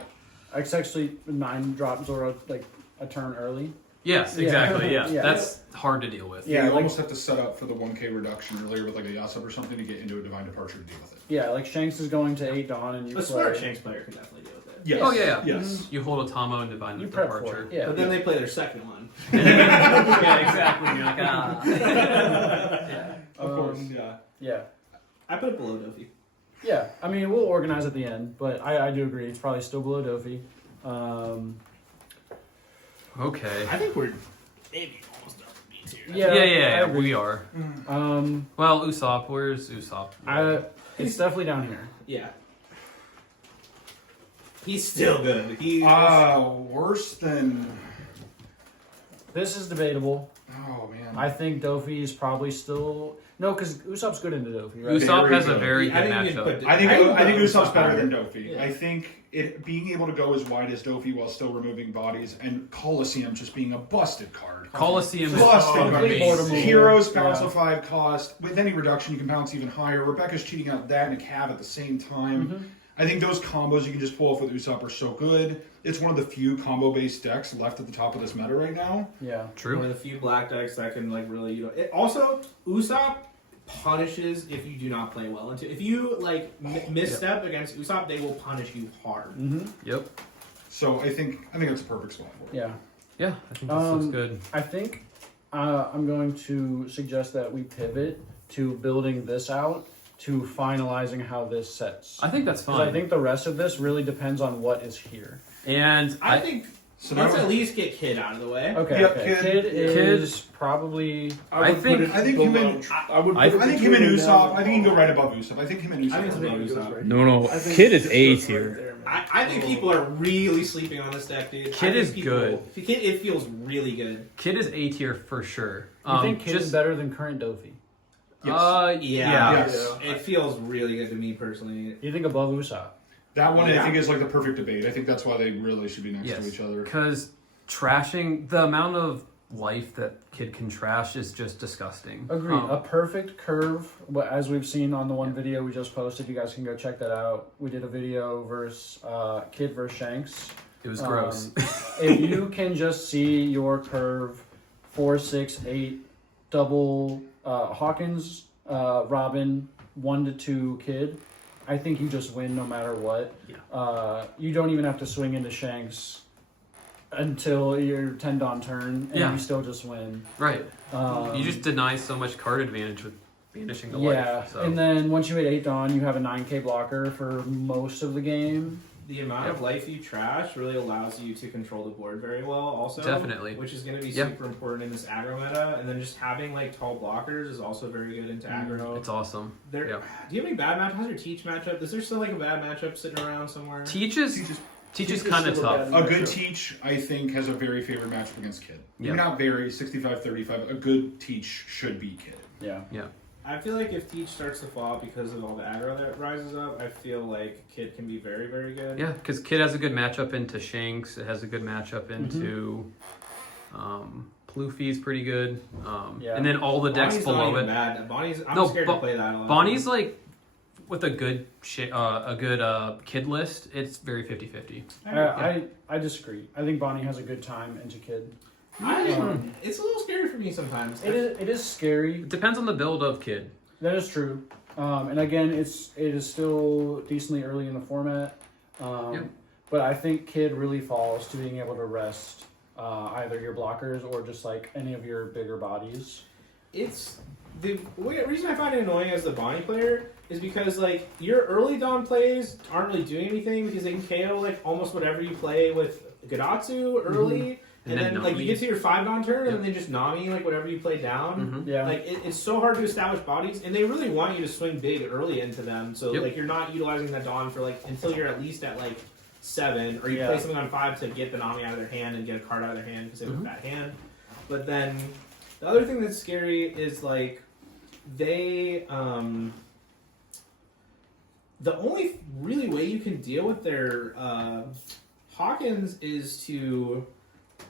It's actually 9 drop Zoro like a turn early? Yes, Yeah. exactly. Yeah. Yeah. That's hard to deal with. Yeah, Yeah, you like- almost have to set up for the 1K reduction earlier with like a Yasub or something to get into a Divine Departure to deal with it. Yeah, like Shanks is going to 8 Dawn and you A smart play. Shanks player can definitely deal with it. Yes. Oh, yeah. Yes. You hold Otamo and Divine You prep for Departure. it. Yeah. But then they play their second one. Yeah, exactly. You're like, ah. Yeah. Of course, Um, yeah. Yeah. I put it below Dofi. Yeah, I mean, we'll organize at the end, but I do agree. It's probably still below Dofi. Okay. I think we're maybe almost done with B tier. Yeah, Yeah, I agree. we are. Well, Usopp, where's Usopp? It's definitely down here. Yeah. He's still good. He's Worse than. This is debatable. Oh man. I think Dofi is probably still no, because Usopp's good into Dofi, right? Usopp has a good. very good I think you matchup. put- I think put Usopp's better higher. than Dofi. Yeah. I think it being able to go as wide as Dofi while still removing bodies, and Coliseum just being a busted card. Coliseum is Busted card. amazing. Heroes bounce Yeah. a 5 cost. With any reduction, you can bounce even higher. Rebecca's cheating out that and a Cav at the same time. I think those combos you can just pull off with Usopp are so good. It's one of the few combo-based decks left at the top of this meta right now. Yeah. one True. of the few black decks that can like really, also Usopp punishes if you do not play well. If you like misstep against Usopp, they will punish you hard. Yep. So I think that's a perfect spot for it. Yeah. Yeah, I think this looks good. I think I'm going to suggest that we pivot to building this out to finalizing how this sets. I think that's 'Cause fine. I think the rest of this really depends on what is here. And I think So let's now- at least get Kid out of the way. Okay. Yeah, okay. Kid- Kid is probably. I think- put it I think below- him and- I would. I Put it I think him and between Usopp. now I think he can go right above Usopp. I think him and Usopp. I think are it's really above good. Usopp. No, I think Kid is it A goes tier. right there, man. I think people are really sleeping on this deck, dude. Kid I think is people- good. Kid, it feels really good. Kid is A tier for sure. You think Kid just is better than current Dofi? Yeah. Yes. It feels really good to me personally. You think above Usopp? That one I Yeah. think is like the perfect debate. I think that's why they really should be next Yes, to each other. because trashing the amount of life that Kid can trash is just disgusting. Agreed. A perfect curve, as we've seen on the one video we just posted. You guys can go check that out. We did a video versus Kid versus Shanks. It was gross. If you can just see your curve 4, 6, 8, double Hawkins, Robin, 1 to 2 Kid, I think you just win no matter what. Yeah. You don't even have to swing into Shanks until your 10 Dawn turn, and Yeah. you still just win. Right. Um, You just deny so much card advantage with banishing the yeah, life. So. and then once you hit 8 Dawn, you have a 9k blocker for most of the game. The amount of life you trash really allows you to control the board very well, also. Definitely. Which is going to be Yep. super important in this aggro meta. And then just having like tall blockers is also very good into aggro. It's awesome. There, Yep. Do you have any bad matchup? How's your Teach matchup? Is there still like a bad matchup sitting around somewhere? Teach is Teach kind of is still a tough. bad A good matchup. teach, I think, has a very favorite matchup against Kid. Yeah. Maybe not very, 65-35. A good teach should be Kid. Yeah. I feel like if Teach starts to fall because of all the aggro that rises up, I feel like Kid can be very, very good. Yeah, because Kid has a good matchup into Shanks. It has a good matchup into Ploofy's pretty good. Yeah. And then all the decks Bonnie's not below even it. bad. Bonnie's, I'm No, scared to play that a lot. Bonnie's like with a good Kid list. It's very 50-50. I disagree. I think Bonnie has a good time into Kid. It's a little scary for me sometimes. It is scary. It depends on the build of Kid. That is true. And again, it is still decently early in the format. Yep. But I think Kid really falls to being able to rest either your blockers or just like any of your bigger bodies. It's the reason I find it annoying as the Bonnie player is because like your early Dawn plays aren't really doing anything because they can KO like almost whatever you play with Gadatsu early, and then like you Nami. get to your 5 Dawn turn and then they just Nami like whatever you play down. Yeah. Like it's so hard to establish bodies, and they really want you to swing big early into them. So Yep. like you're not utilizing that Dawn for like until you're at least at like 7, or you play something on 5 to get the Nami out of their hand and get a card out of their hand because they have a bad hand. But then the other thing that's scary is like they the only really way you can deal with their Hawkins is to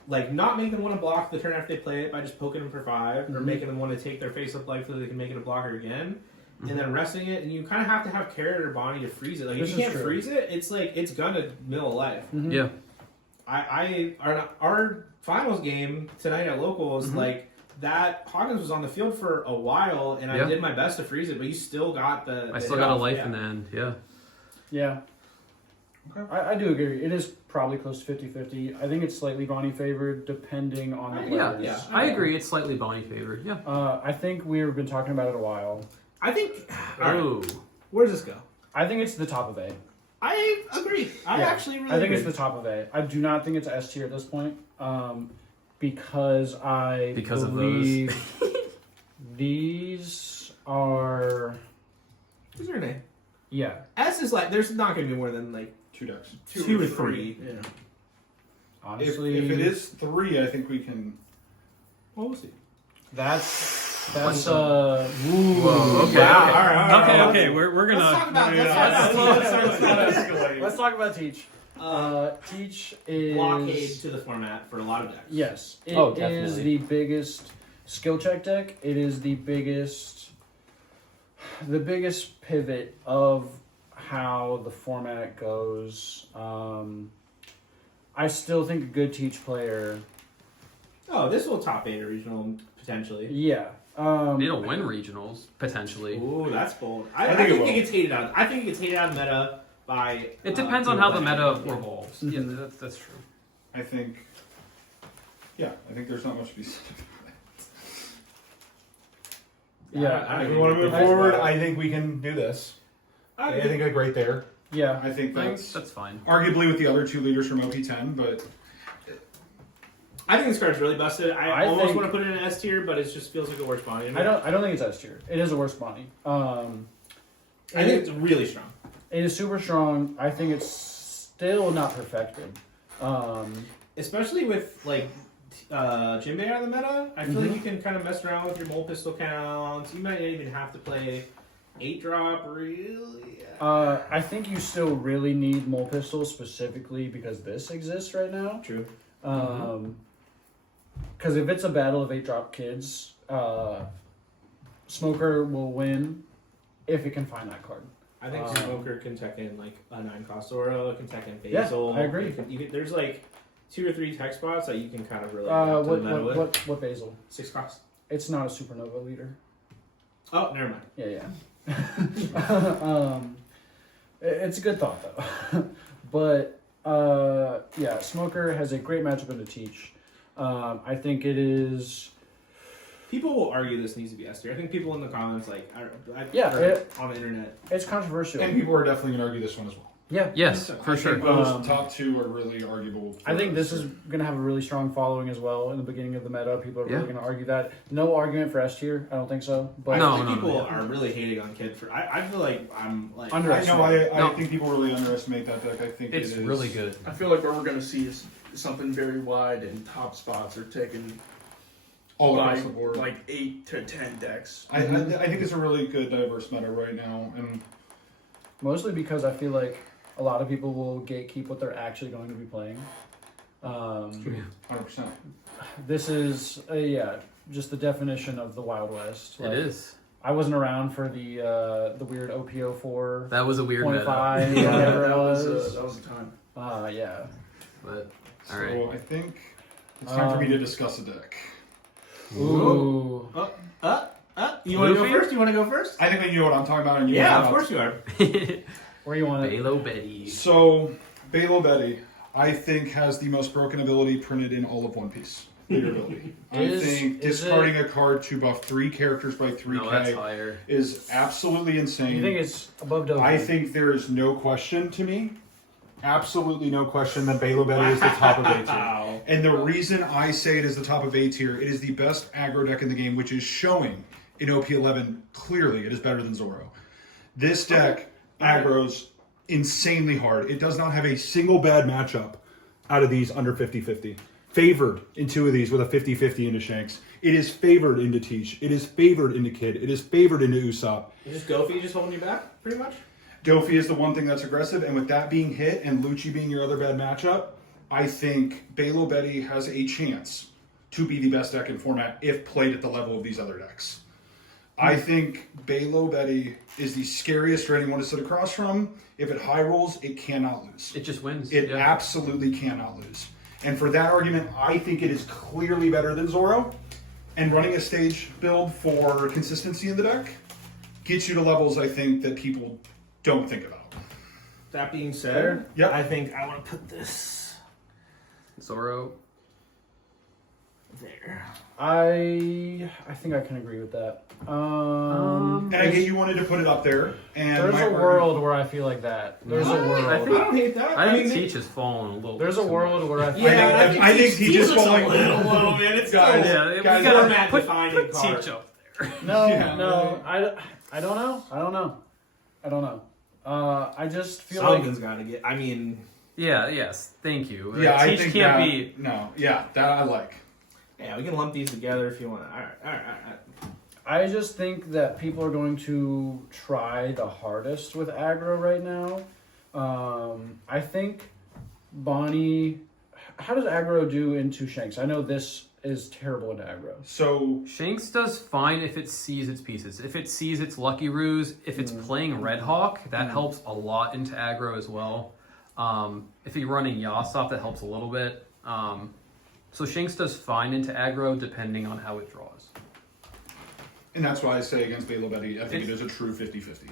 like not make them want to block the turn after they play it by just poking them for 5 or making them want to take their face up life so they can make it a blocker again. And then resting it, and you kind of have to have Carrot or Bonnie to freeze it. Like This if you is can't true. freeze it, it's like it's gonna mill a life. Yeah. Our finals game tonight at locals, like that Hawkins was on the field for a while, and I Yeah. did my best to freeze it, but you still got the. I the still hit got a off. life Yeah. in the end. Yeah. Yeah. Okay. I do agree. It is probably close to 50-50. I think it's slightly Bonnie favored depending on the Yeah. players. Yeah. I agree. It's slightly Bonnie favored. Yeah. I think we've been talking about it a while. I think. All right, Oh. where does this go? I think it's the top of A. I agree. I Yeah. actually really. I think agree. it's the top of A. I do not think it's S tier at this point, because I Because of believe these are. What's your name? Yeah. S is like there's not going to be more than like 2 decks. two or three. Yeah. Honestly, If it is 3, I think we can. Well, we'll see. that's Whoa, okay, Wow, okay, all right. okay. We're gonna. Let's talk about let's not escalate. Let's talk about Teach. Teach is blockade to the format for a lot of decks. Yes, it Oh, is definitely. the biggest skill check deck. It is the biggest pivot of how the format goes. I still think a good Teach player. Oh, this will top 8 a regional potentially. Yeah. It'll win regionals potentially. Ooh, that's bold. I I think think it it will. gets hated out. I think it gets hated out of meta by. It depends on how the meta Yeah. evolves. Yeah, that's true. I think. Yeah, I think there's not much to be said. Yeah. If we want to move forward, I think we can do this. I think like right there. Yeah. I think that's That's fine. arguably with the other 2 leaders from OP10, but I think this card's really busted. I I almost think- want to put it in S tier, but it just feels like a worse body. I don't think it's S tier. It is a worse Bonnie. I think it's really strong. It is super strong. I think it's still not perfected. Especially with like Jinbei out of the meta, I feel like you can kind of mess around with your mole pistol counts. You might not even have to play 8-drop, really. I think you still really need Mole Pistol specifically because this exists right now. True. Because if it's a battle of 8-drop kids, Smoker will win if it can find that card. I think Smoker can tech in like a 9-cost Oro, it can tech in Yeah, Basil. I agree. There's like 2 or 3 tech spots that you can kind of really adapt to the meta with. What Basil? 6 costs. It's not a Supernova leader. Oh, never mind. Yeah. It's a good thought though. But yeah, Smoker has a great matchup into Teach. I think it is. People will argue this needs to be S tier. I think people in the comments Yeah, on the internet. It's controversial. and people are definitely going to argue this one as well. Yeah. Yes, I for I sure. think those top 2 are really arguable. I think this is going to have a really strong following as well in the beginning of the meta. People are really Yeah. going to argue that. No argument for S tier. I don't think so. But No, I think no, people no. are really hating on Kid for. I feel like I'm like. Under- I know. I No. think people really underestimate that deck. I think It's it is really good. I feel like what we're gonna see is something very wide, and top spots are taken all by across the board. like 8 to 10 decks. I think it's a really good diverse meta right now, and mostly because I feel like a lot of people will gatekeep what they're actually going to be playing. 100%. This is just the definition of the Wild West. It is. I wasn't around for the weird OP04 That was a weird meta. 0.5 whatever it that was. was a time. Yeah. But So all right. I think it's time for me to discuss a deck. Ooh. You want to go Luffy? first? You want to go first? I think you know what I'm talking about, and you Yeah, know of what course you are. Where you want it? Balo Betty. So, Balo Betty, I think, has the most broken ability printed in all of One Piece. Leader ability. I think is discarding a card to buff 3 characters by 3k No, that's higher. is absolutely insane. You think it's above Dover? I think there is no question to me, absolutely no question, that Balo Betty is the top of A tier. Wow. And the reason I say it is the top of A tier, it is the best aggro deck in the game, which is showing in OP11 clearly it is better than Zoro. This deck aggro's insanely hard. It does not have a single bad matchup out of these under 50-50. Favored in 2 of these with a 50-50 into Shanks. It is favored into Teach. It is favored into Kid. It is favored into Usopp. Is just Goofy just holding you back, pretty much? Dofi is the one thing that's aggressive, and with that being hit and Lucci being your other bad matchup, I think Balo Betty has a chance to be the best deck in format if played at the level of these other decks. I think Balo Betty is the scariest for anyone to sit across from. If it high rolls, it cannot lose. It just wins. It Yeah. absolutely cannot lose. And for that argument, I think it is clearly better than Zoro. And running a stage build for consistency in the deck gets you to levels, I think, that people don't think about. That being said, Fair. Yep. I think I want to put this Zoro. there. I think I can agree with that. And I get you wanted to put it up there. And There's my a argument- world where I feel like that. There's a world. I I don't hate that. I think mean, Teach has fallen a little. There's a too world much. where I feel Yeah, I think he just looks falling- a little low, man. It's Guys, still Yeah, we Guys, gotta format put defining card. Teach up there. No, Yeah, no, I don't know. I don't know. I just feel like Something's got to get. I mean, Yeah, yes, thank you. Yeah, I Teach think can't that, be. No, yeah, that I like. yeah, we can lump these together if you want. All right. I just think that people are going to try the hardest with aggro right now. I think Bonnie. How does aggro do into Shanks? I know this is terrible into aggro. So Shanks does fine if it sees its pieces. If it sees its Lucky Ruse, if it's playing Red Hawk, that helps a lot into aggro as well. If you're running Yasop, that helps a little bit. So Shanks does fine into aggro depending on how it draws. and that's why I say against Bela Betty, I think it is a true 50-50.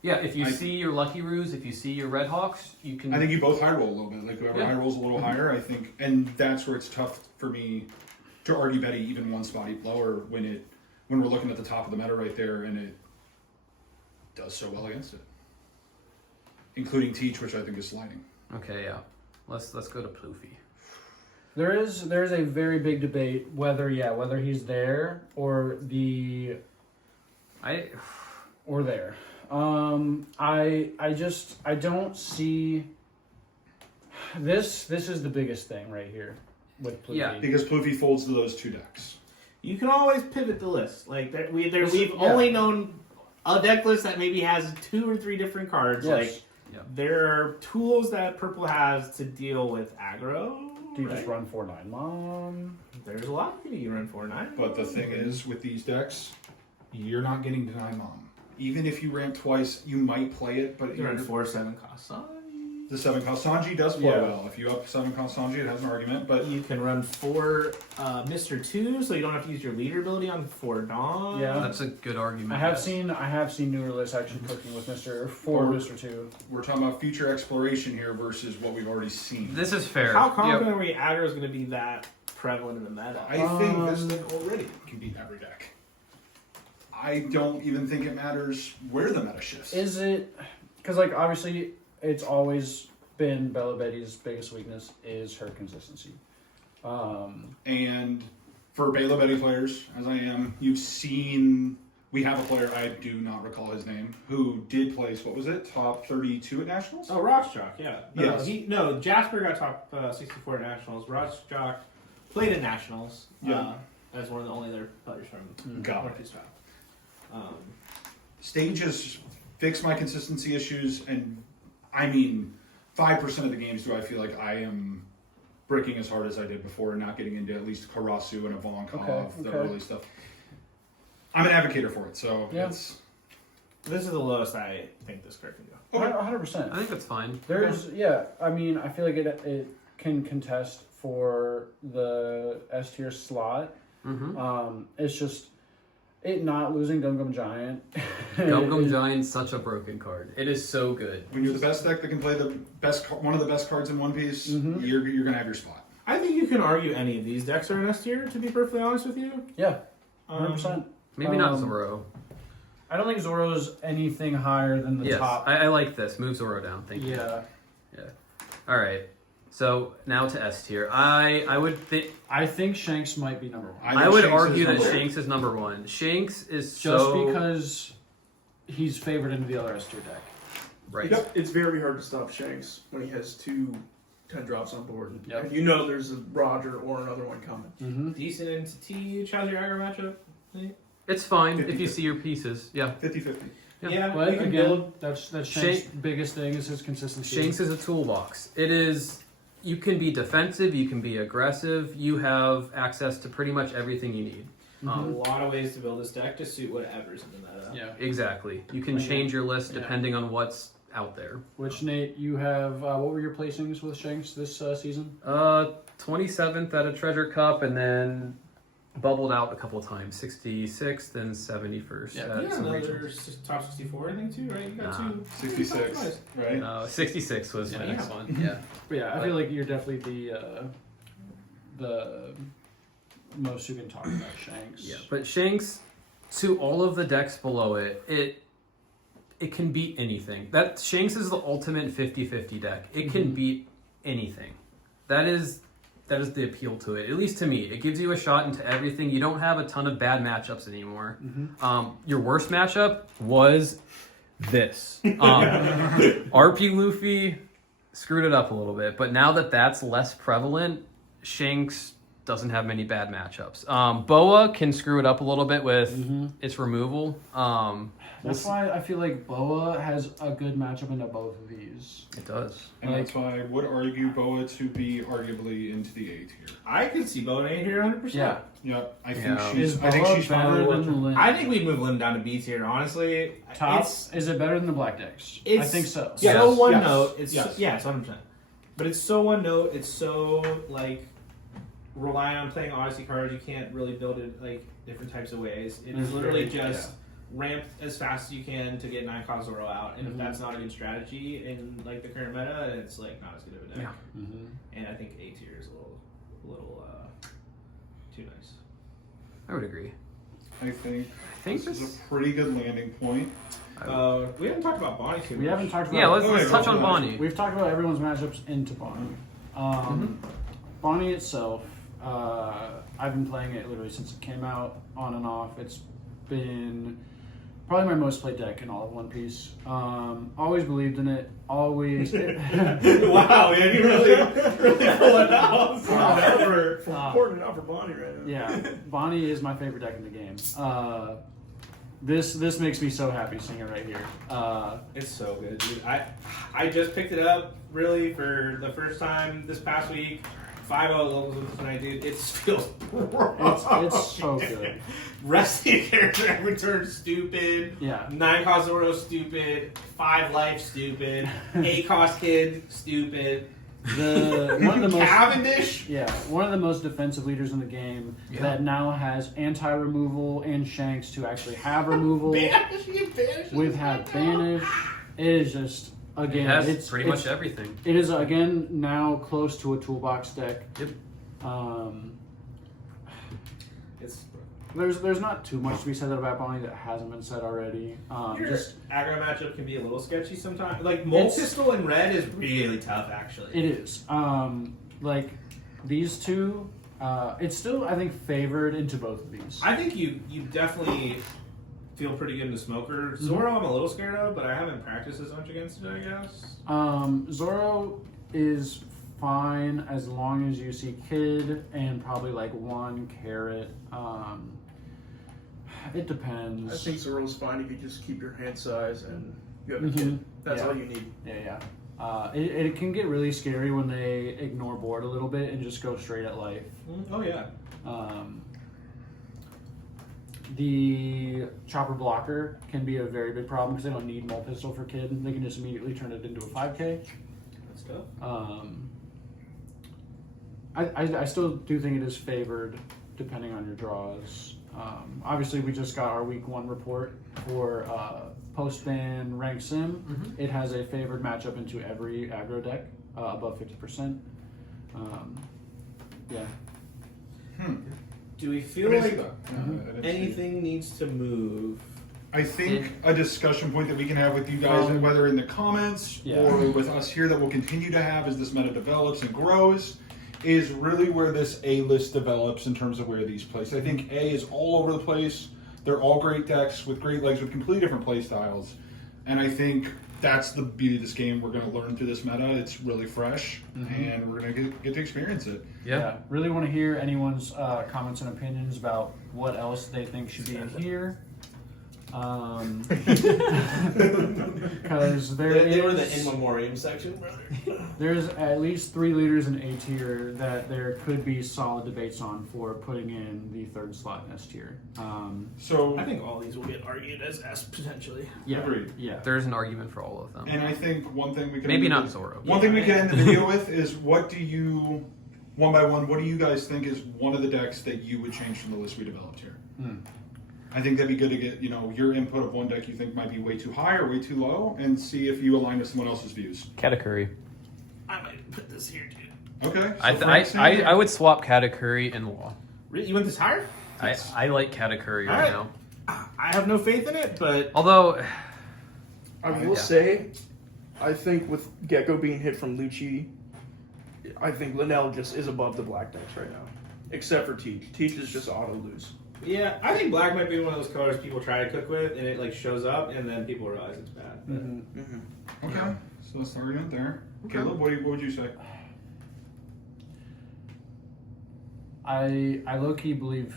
Yeah, if you see your Lucky Ruse, if you see your Red Hawks, you can... I think you both high roll a little bit. Like whoever high rolls a little higher, I think, and that's where it's tough for me to argue Betty even one spot lower when we're looking at the top of the meta right there, and it does so well against it, including Teach, which I think is sliding. Okay, yeah. Let's go to Ploofy. There's a very big debate whether he's there or there. I don't see this is the biggest thing right here with Ploofy. Yeah. Because Ploofy folds to those two decks. You can always pivot the list. Like we've only known a deck list that maybe has 2 or 3 different cards. Yes. Like there are tools that Purple has to deal with aggro. Do you just run 4/9 Mom? There's a lot you can run 4/9. But the thing is, with these decks, you're not getting Deny Mom. Even if you ramp twice, you might play it, but you run 4/7 cost. the 7 cost Sanji does play Yeah. well. If you up 7 cost Sanji, it has an argument, but You can run 4 Mr. 2, so you don't have to use your leader ability on 4 Dawn. Yeah. That's a good argument. I have yes. seen newer lists actually cooking with Mr. Or- Mr. 2. we're talking about future exploration here versus what we've already seen. This is fair. How confident are we aggro is going to be that prevalent in the meta? I think this deck already can beat every deck. I don't even think it matters where the meta shifts. Is it because like obviously it's always been Bella Betty's biggest weakness is her consistency. And for Bela Betty players, as I am, you've seen, we have a player, I do not recall his name, who did place, what was it, top 32 at Nationals? Oh, Rockjock, yeah. Yes. Jasper got top 64 at Nationals. Rockjock played at Nationals. Yeah. As one of the only other players from Got it. Northeast Top. Stages fix my consistency issues, and I mean, 5% of the games do I feel like I am breaking as hard as I did before and not getting into at least Karasu and Ivankov, the early stuff. I'm an advocate for it, so it's... This is the lowest I think this card can go. 100%. I think that's fine. I mean, I feel like it can contest for the S tier slot. Mm-hmm. It's just it not losing Gum Gum Giant. Gum Gum Giant's such a broken card. It is so good. When you're the best deck that can play the best, one of the best cards in One Piece, you're going to have your spot. I think you can argue any of these decks are an S tier, to be perfectly honest with you. Yeah, 100%. Maybe not Zoro. I don't think Zoro's anything higher than the Yes, top. I like this. Move Zoro down. Thank you. Yeah. All right. So now to S tier. I would think. I think Shanks might be number 1. I would argue that Shanks is number 1. Shanks is Just because he's favored into the other S tier deck. Right. Yep. It's very hard to stop Shanks when he has 2 10 drops on board. Yep. And you know there's a Roger or another one coming. Mm-hmm. Decent into Teach. How's your aggro matchup? It's fine if 50-50. you see your pieces. Yeah. 50-50. Yeah, But you can again, build. that's Shanks' biggest thing is his consistency. Shanks is a toolbox. It is. You can be defensive. You can be aggressive. You have access to pretty much everything you need. A lot of ways to build this deck to suit whatever's in the meta. Yeah. Exactly. You can change your list Yeah. depending on what's out there. Which Nate, you have what were your placings with Shanks this season? 27th at a Treasure Cup, and then bubbled out a couple of times. 66th and 71st. Yeah. at Yeah, some another regionals. top 64, I think, too, right? You got Nah. 2. 66, right? 66 was my next one. Yeah. But yeah, I feel like you're definitely the most you can talk about Shanks. Yeah, but Shanks, to all of the decks below it, it can beat anything. That Shanks is the ultimate 50-50 deck. It can beat anything. That is the appeal to it, at least to me. It gives you a shot into everything. You don't have a ton of bad matchups anymore. Your worst matchup was this. RP Luffy screwed it up a little bit, but now that that's less prevalent, Shanks doesn't have many bad matchups. Boa can screw it up a little bit with its removal. That's why I feel like Boa has a good matchup into both of these. It does. And that's why I would argue Boa to be arguably into the A tier. I could see Boa here 100%. Yeah. Yep, I think Yeah. she's. Is I think Boa she's better fine. than Lynn? I think we'd move Lim down to B tier, honestly. Top, is it better than the Black Decks? I It's- think so. Yeah. So one Yes. note. It's Yes. yes, 100%. But it's so one note. It's so like relying on playing Odyssey cards. You can't really build it like different types of ways. It is literally just ramp as fast as you can to get 9-cost Zoro out. And if that's not a good strategy in like the current meta, it's like not as good of a deck. Yeah. And I think A tier is a little too nice. I would agree. I think think this this- is a pretty good landing point. We haven't talked about Bonnie too much. We haven't talked about. Yeah, let's Okay, touch go on for it. Bonnie. We've talked about everyone's matchups into Bonnie. Bonnie itself, I've been playing it literally since it came out, on and off. It's been probably my most played deck in all of One Piece. Always believed in it. Always. Wow, man, you really pull it out. For important enough for Bonnie right now. Yeah, Bonnie is my favorite deck in the game. This makes me so happy seeing it right here. It's so good, dude. I just picked it up really for the first time this past week. 5-0 levels with tonight, dude. It feels It's so good. Resting character every turn, stupid. Yeah. 9-cost Zoro, stupid. 5 life, stupid. 8-cost kid, stupid. One of the most Cavendish. one of the most defensive leaders in the game that now has anti-removal and Shanks to actually have removal. Banish. We've had Banish. It is just again, It has it's pretty much everything. It is again now close to a toolbox deck. Yep. It's There's not too much to be said about Bonnie that hasn't been said already. your Just aggro matchup can be a little sketchy sometimes. Like Mole It's- Pistol in red is really tough, actually. it is. Like these two, it's still I think favored into both of these. I think you definitely feel pretty good in the smoker. Zoro, I'm a little scared of, but I haven't practiced as much against it, I guess. Zoro is fine as long as you see Kid and probably like one Carrot. It depends. I think Zoro's fine if you just keep your hand size and you have a Mhm. kid. That's Yeah. all you need. Yeah. It can get really scary when they ignore board a little bit and just go straight at life. Oh, yeah. The chopper blocker can be a very big problem because they don't need Mole Pistol for Kid. They can just immediately turn it into a 5K. That's tough. I still do think it is favored depending on your draws. Obviously, we just got our week 1 report for post-ban rank sim. It has a favored matchup into every aggro deck above 50%. Yeah. Do we feel I didn't see like that. Yeah, I didn't see it. anything needs to move? I think a discussion point that we can have with you guys, whether in the comments Yeah. or with us here, that we'll continue to have as this meta develops and grows, is really where this A list develops in terms of where these place. I think A is all over the place. They're all great decks with great legs with completely different play styles, and I think that's the beauty of this game. We're going to learn through this meta. It's really fresh, and we're going to get to experience it. Yeah. Really want to hear anyone's comments and opinions about what else they think should be in here. Because They were the in memoriam section, brother. there's at least 3 leaders in A tier that there could be solid debates on for putting in the 3rd slot in S tier. So, I think all these will get argued as S potentially. Yeah, Agreed. yeah. There's an argument for all of them. and I think one thing we can Maybe end not the- Zoro. One thing we can end the video with is what do you, one by one, what do you guys think is one of the decks that you would change from the list we developed here? I think that'd be good to get, your input of one deck you think might be way too high or way too low, and see if you align with someone else's views. Katakuri. I might put this here, dude. Okay. I would swap Katakuri and Law. You want this higher? I like Katakuri right Alright. now. I have no faith in it, but Although, I will say, I think with Gecko being hit from Lucci, I think Linnell just is above the black decks right now. Except for Teach. Teach is just auto lose. Yeah, I think black might be one of those colors people try to cook with, and it like shows up, and then people realize it's bad. Okay, so that's the argument there. Caleb, what would you say? I low-key believe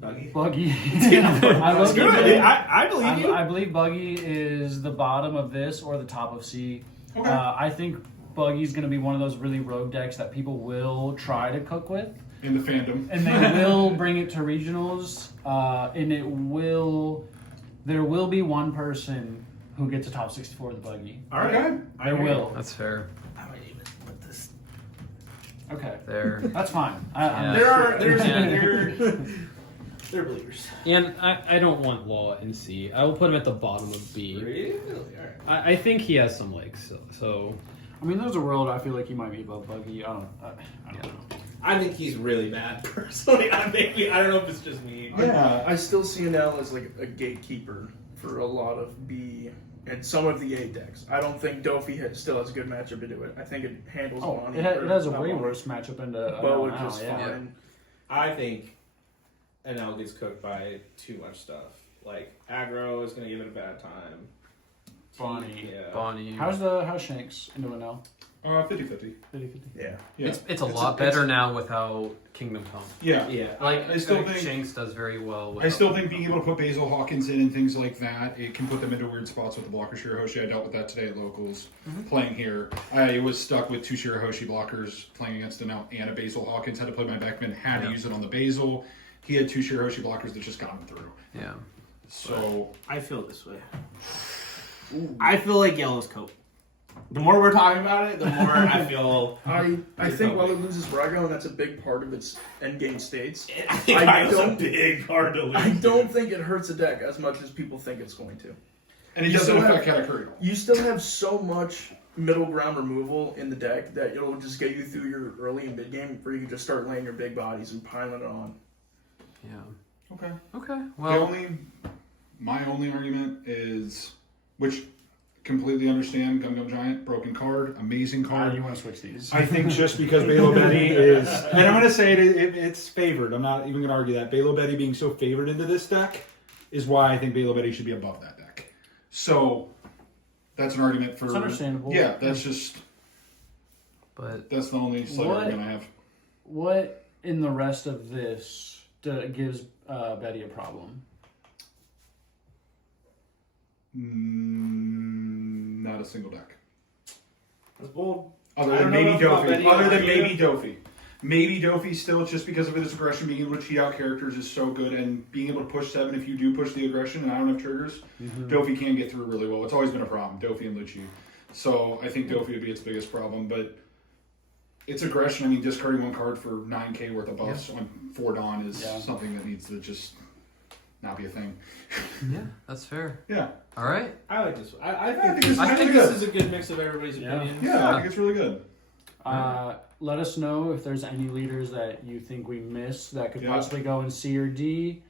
Buggy. Buggy. I low-key good. believe- I believe you. I believe Buggy is the bottom of this or the top of C. Okay. I think Buggy's going to be one of those really rogue decks that people will try to cook with. In the fandom. And they will bring it to regionals, and there will be one person who gets a top 64 with the Buggy. All right. Okay. There will. That's fair. I might even put this. Okay. There. That's fine. Yeah. They're believers. And I don't want Law in C. I will put him at the bottom of B. Really? All right. I think he has some legs. So I mean, there's a world I feel like he might be above Buggy. I don't know. I think he's really bad personally. I don't know if it's just me. Yeah, I still see an L as like a gatekeeper for a lot of B and some of the A decks. I don't think Dofi still has a good matchup into it. I think it handles Oh, Bonnie. it has a not way Bonnie. worse matchup into But would now, just fine. I think NL gets cooked by too much stuff. Like aggro is gonna give it a bad time. Bonnie. Yeah. Bonnie. How's Shanks into an L? 50-50. 50-50. Yeah. Yeah. It's a lot better now without Kingdom Come. Yeah. Yeah. Like I still like think- Shanks does very well. I without still think Kingdom being Come. able to put Basil Hawkins in and things like that, it can put them into weird spots with the blocker Shirahoshi. I dealt with that today at locals playing here. I was stuck with 2 Shirahoshi blockers playing against an L and a Basil Hawkins. Had to play my backman, had to use it on the Basil. He had 2 Shirahoshi blockers that just got him through. Yeah. So I feel this way. I feel like yellow's coat. The more we're talking about it, the more I feel. I think while it loses Brago, and that's a big part of its endgame states, I think I I was a don't- big hard to lose. I don't think it hurts a deck as much as people think it's going to. and it You doesn't still affect Katakuri at all. You still have so much middle ground removal in the deck that it'll just get you through your early and mid game where you can just start laying your big bodies and piling it on. Yeah. Okay. Okay. Well, Well. my only argument is, which completely understand, Gum Gum Giant, broken card, amazing card. You want to switch these? I think just because Balo Betty is, and I'm going to say it's favored. I'm not even going to argue that. Balo Betty being so favored into this deck is why I think Balo Betty should be above that deck. So that's an argument for. It's understandable. Yeah, that's just. But That's the only slight What? argument I have. What in the rest of this gives Betty a problem? Not a single deck. That's bold. Other I than don't know maybe about Betty Dofi. Other than either. maybe Dofi. Maybe Dofi still, just because of his aggression, being able to cheat out characters is so good, and being able to push 7 if you do push the aggression, and I don't have triggers, Dofi can get through really well. It's always been a problem, Dofi and Lucci. So I think Dofi would be its biggest problem, but its aggression, I mean, discarding 1 card for 9k worth of buffs on 4 Dawn is something that needs to just not be a thing. yeah, that's fair. Yeah. All right. I like this one. I think think, this I is think really this is a good mix of everybody's Yeah. opinions. Yeah, I think it's really good. Let us know if there's any leaders that you think we missed that could Yeah. possibly go in C or D.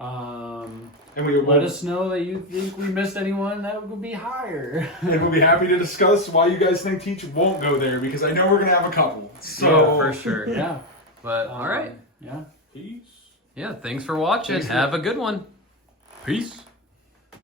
And we Let us know that you think we missed anyone that would be higher. and we'll be happy to discuss why you guys think Teach won't go there, because I know we're going to have a couple. So Yeah, for sure. Yeah. But all right. Yeah. Peace. Yeah, thanks for watching. Have a good one. Peace.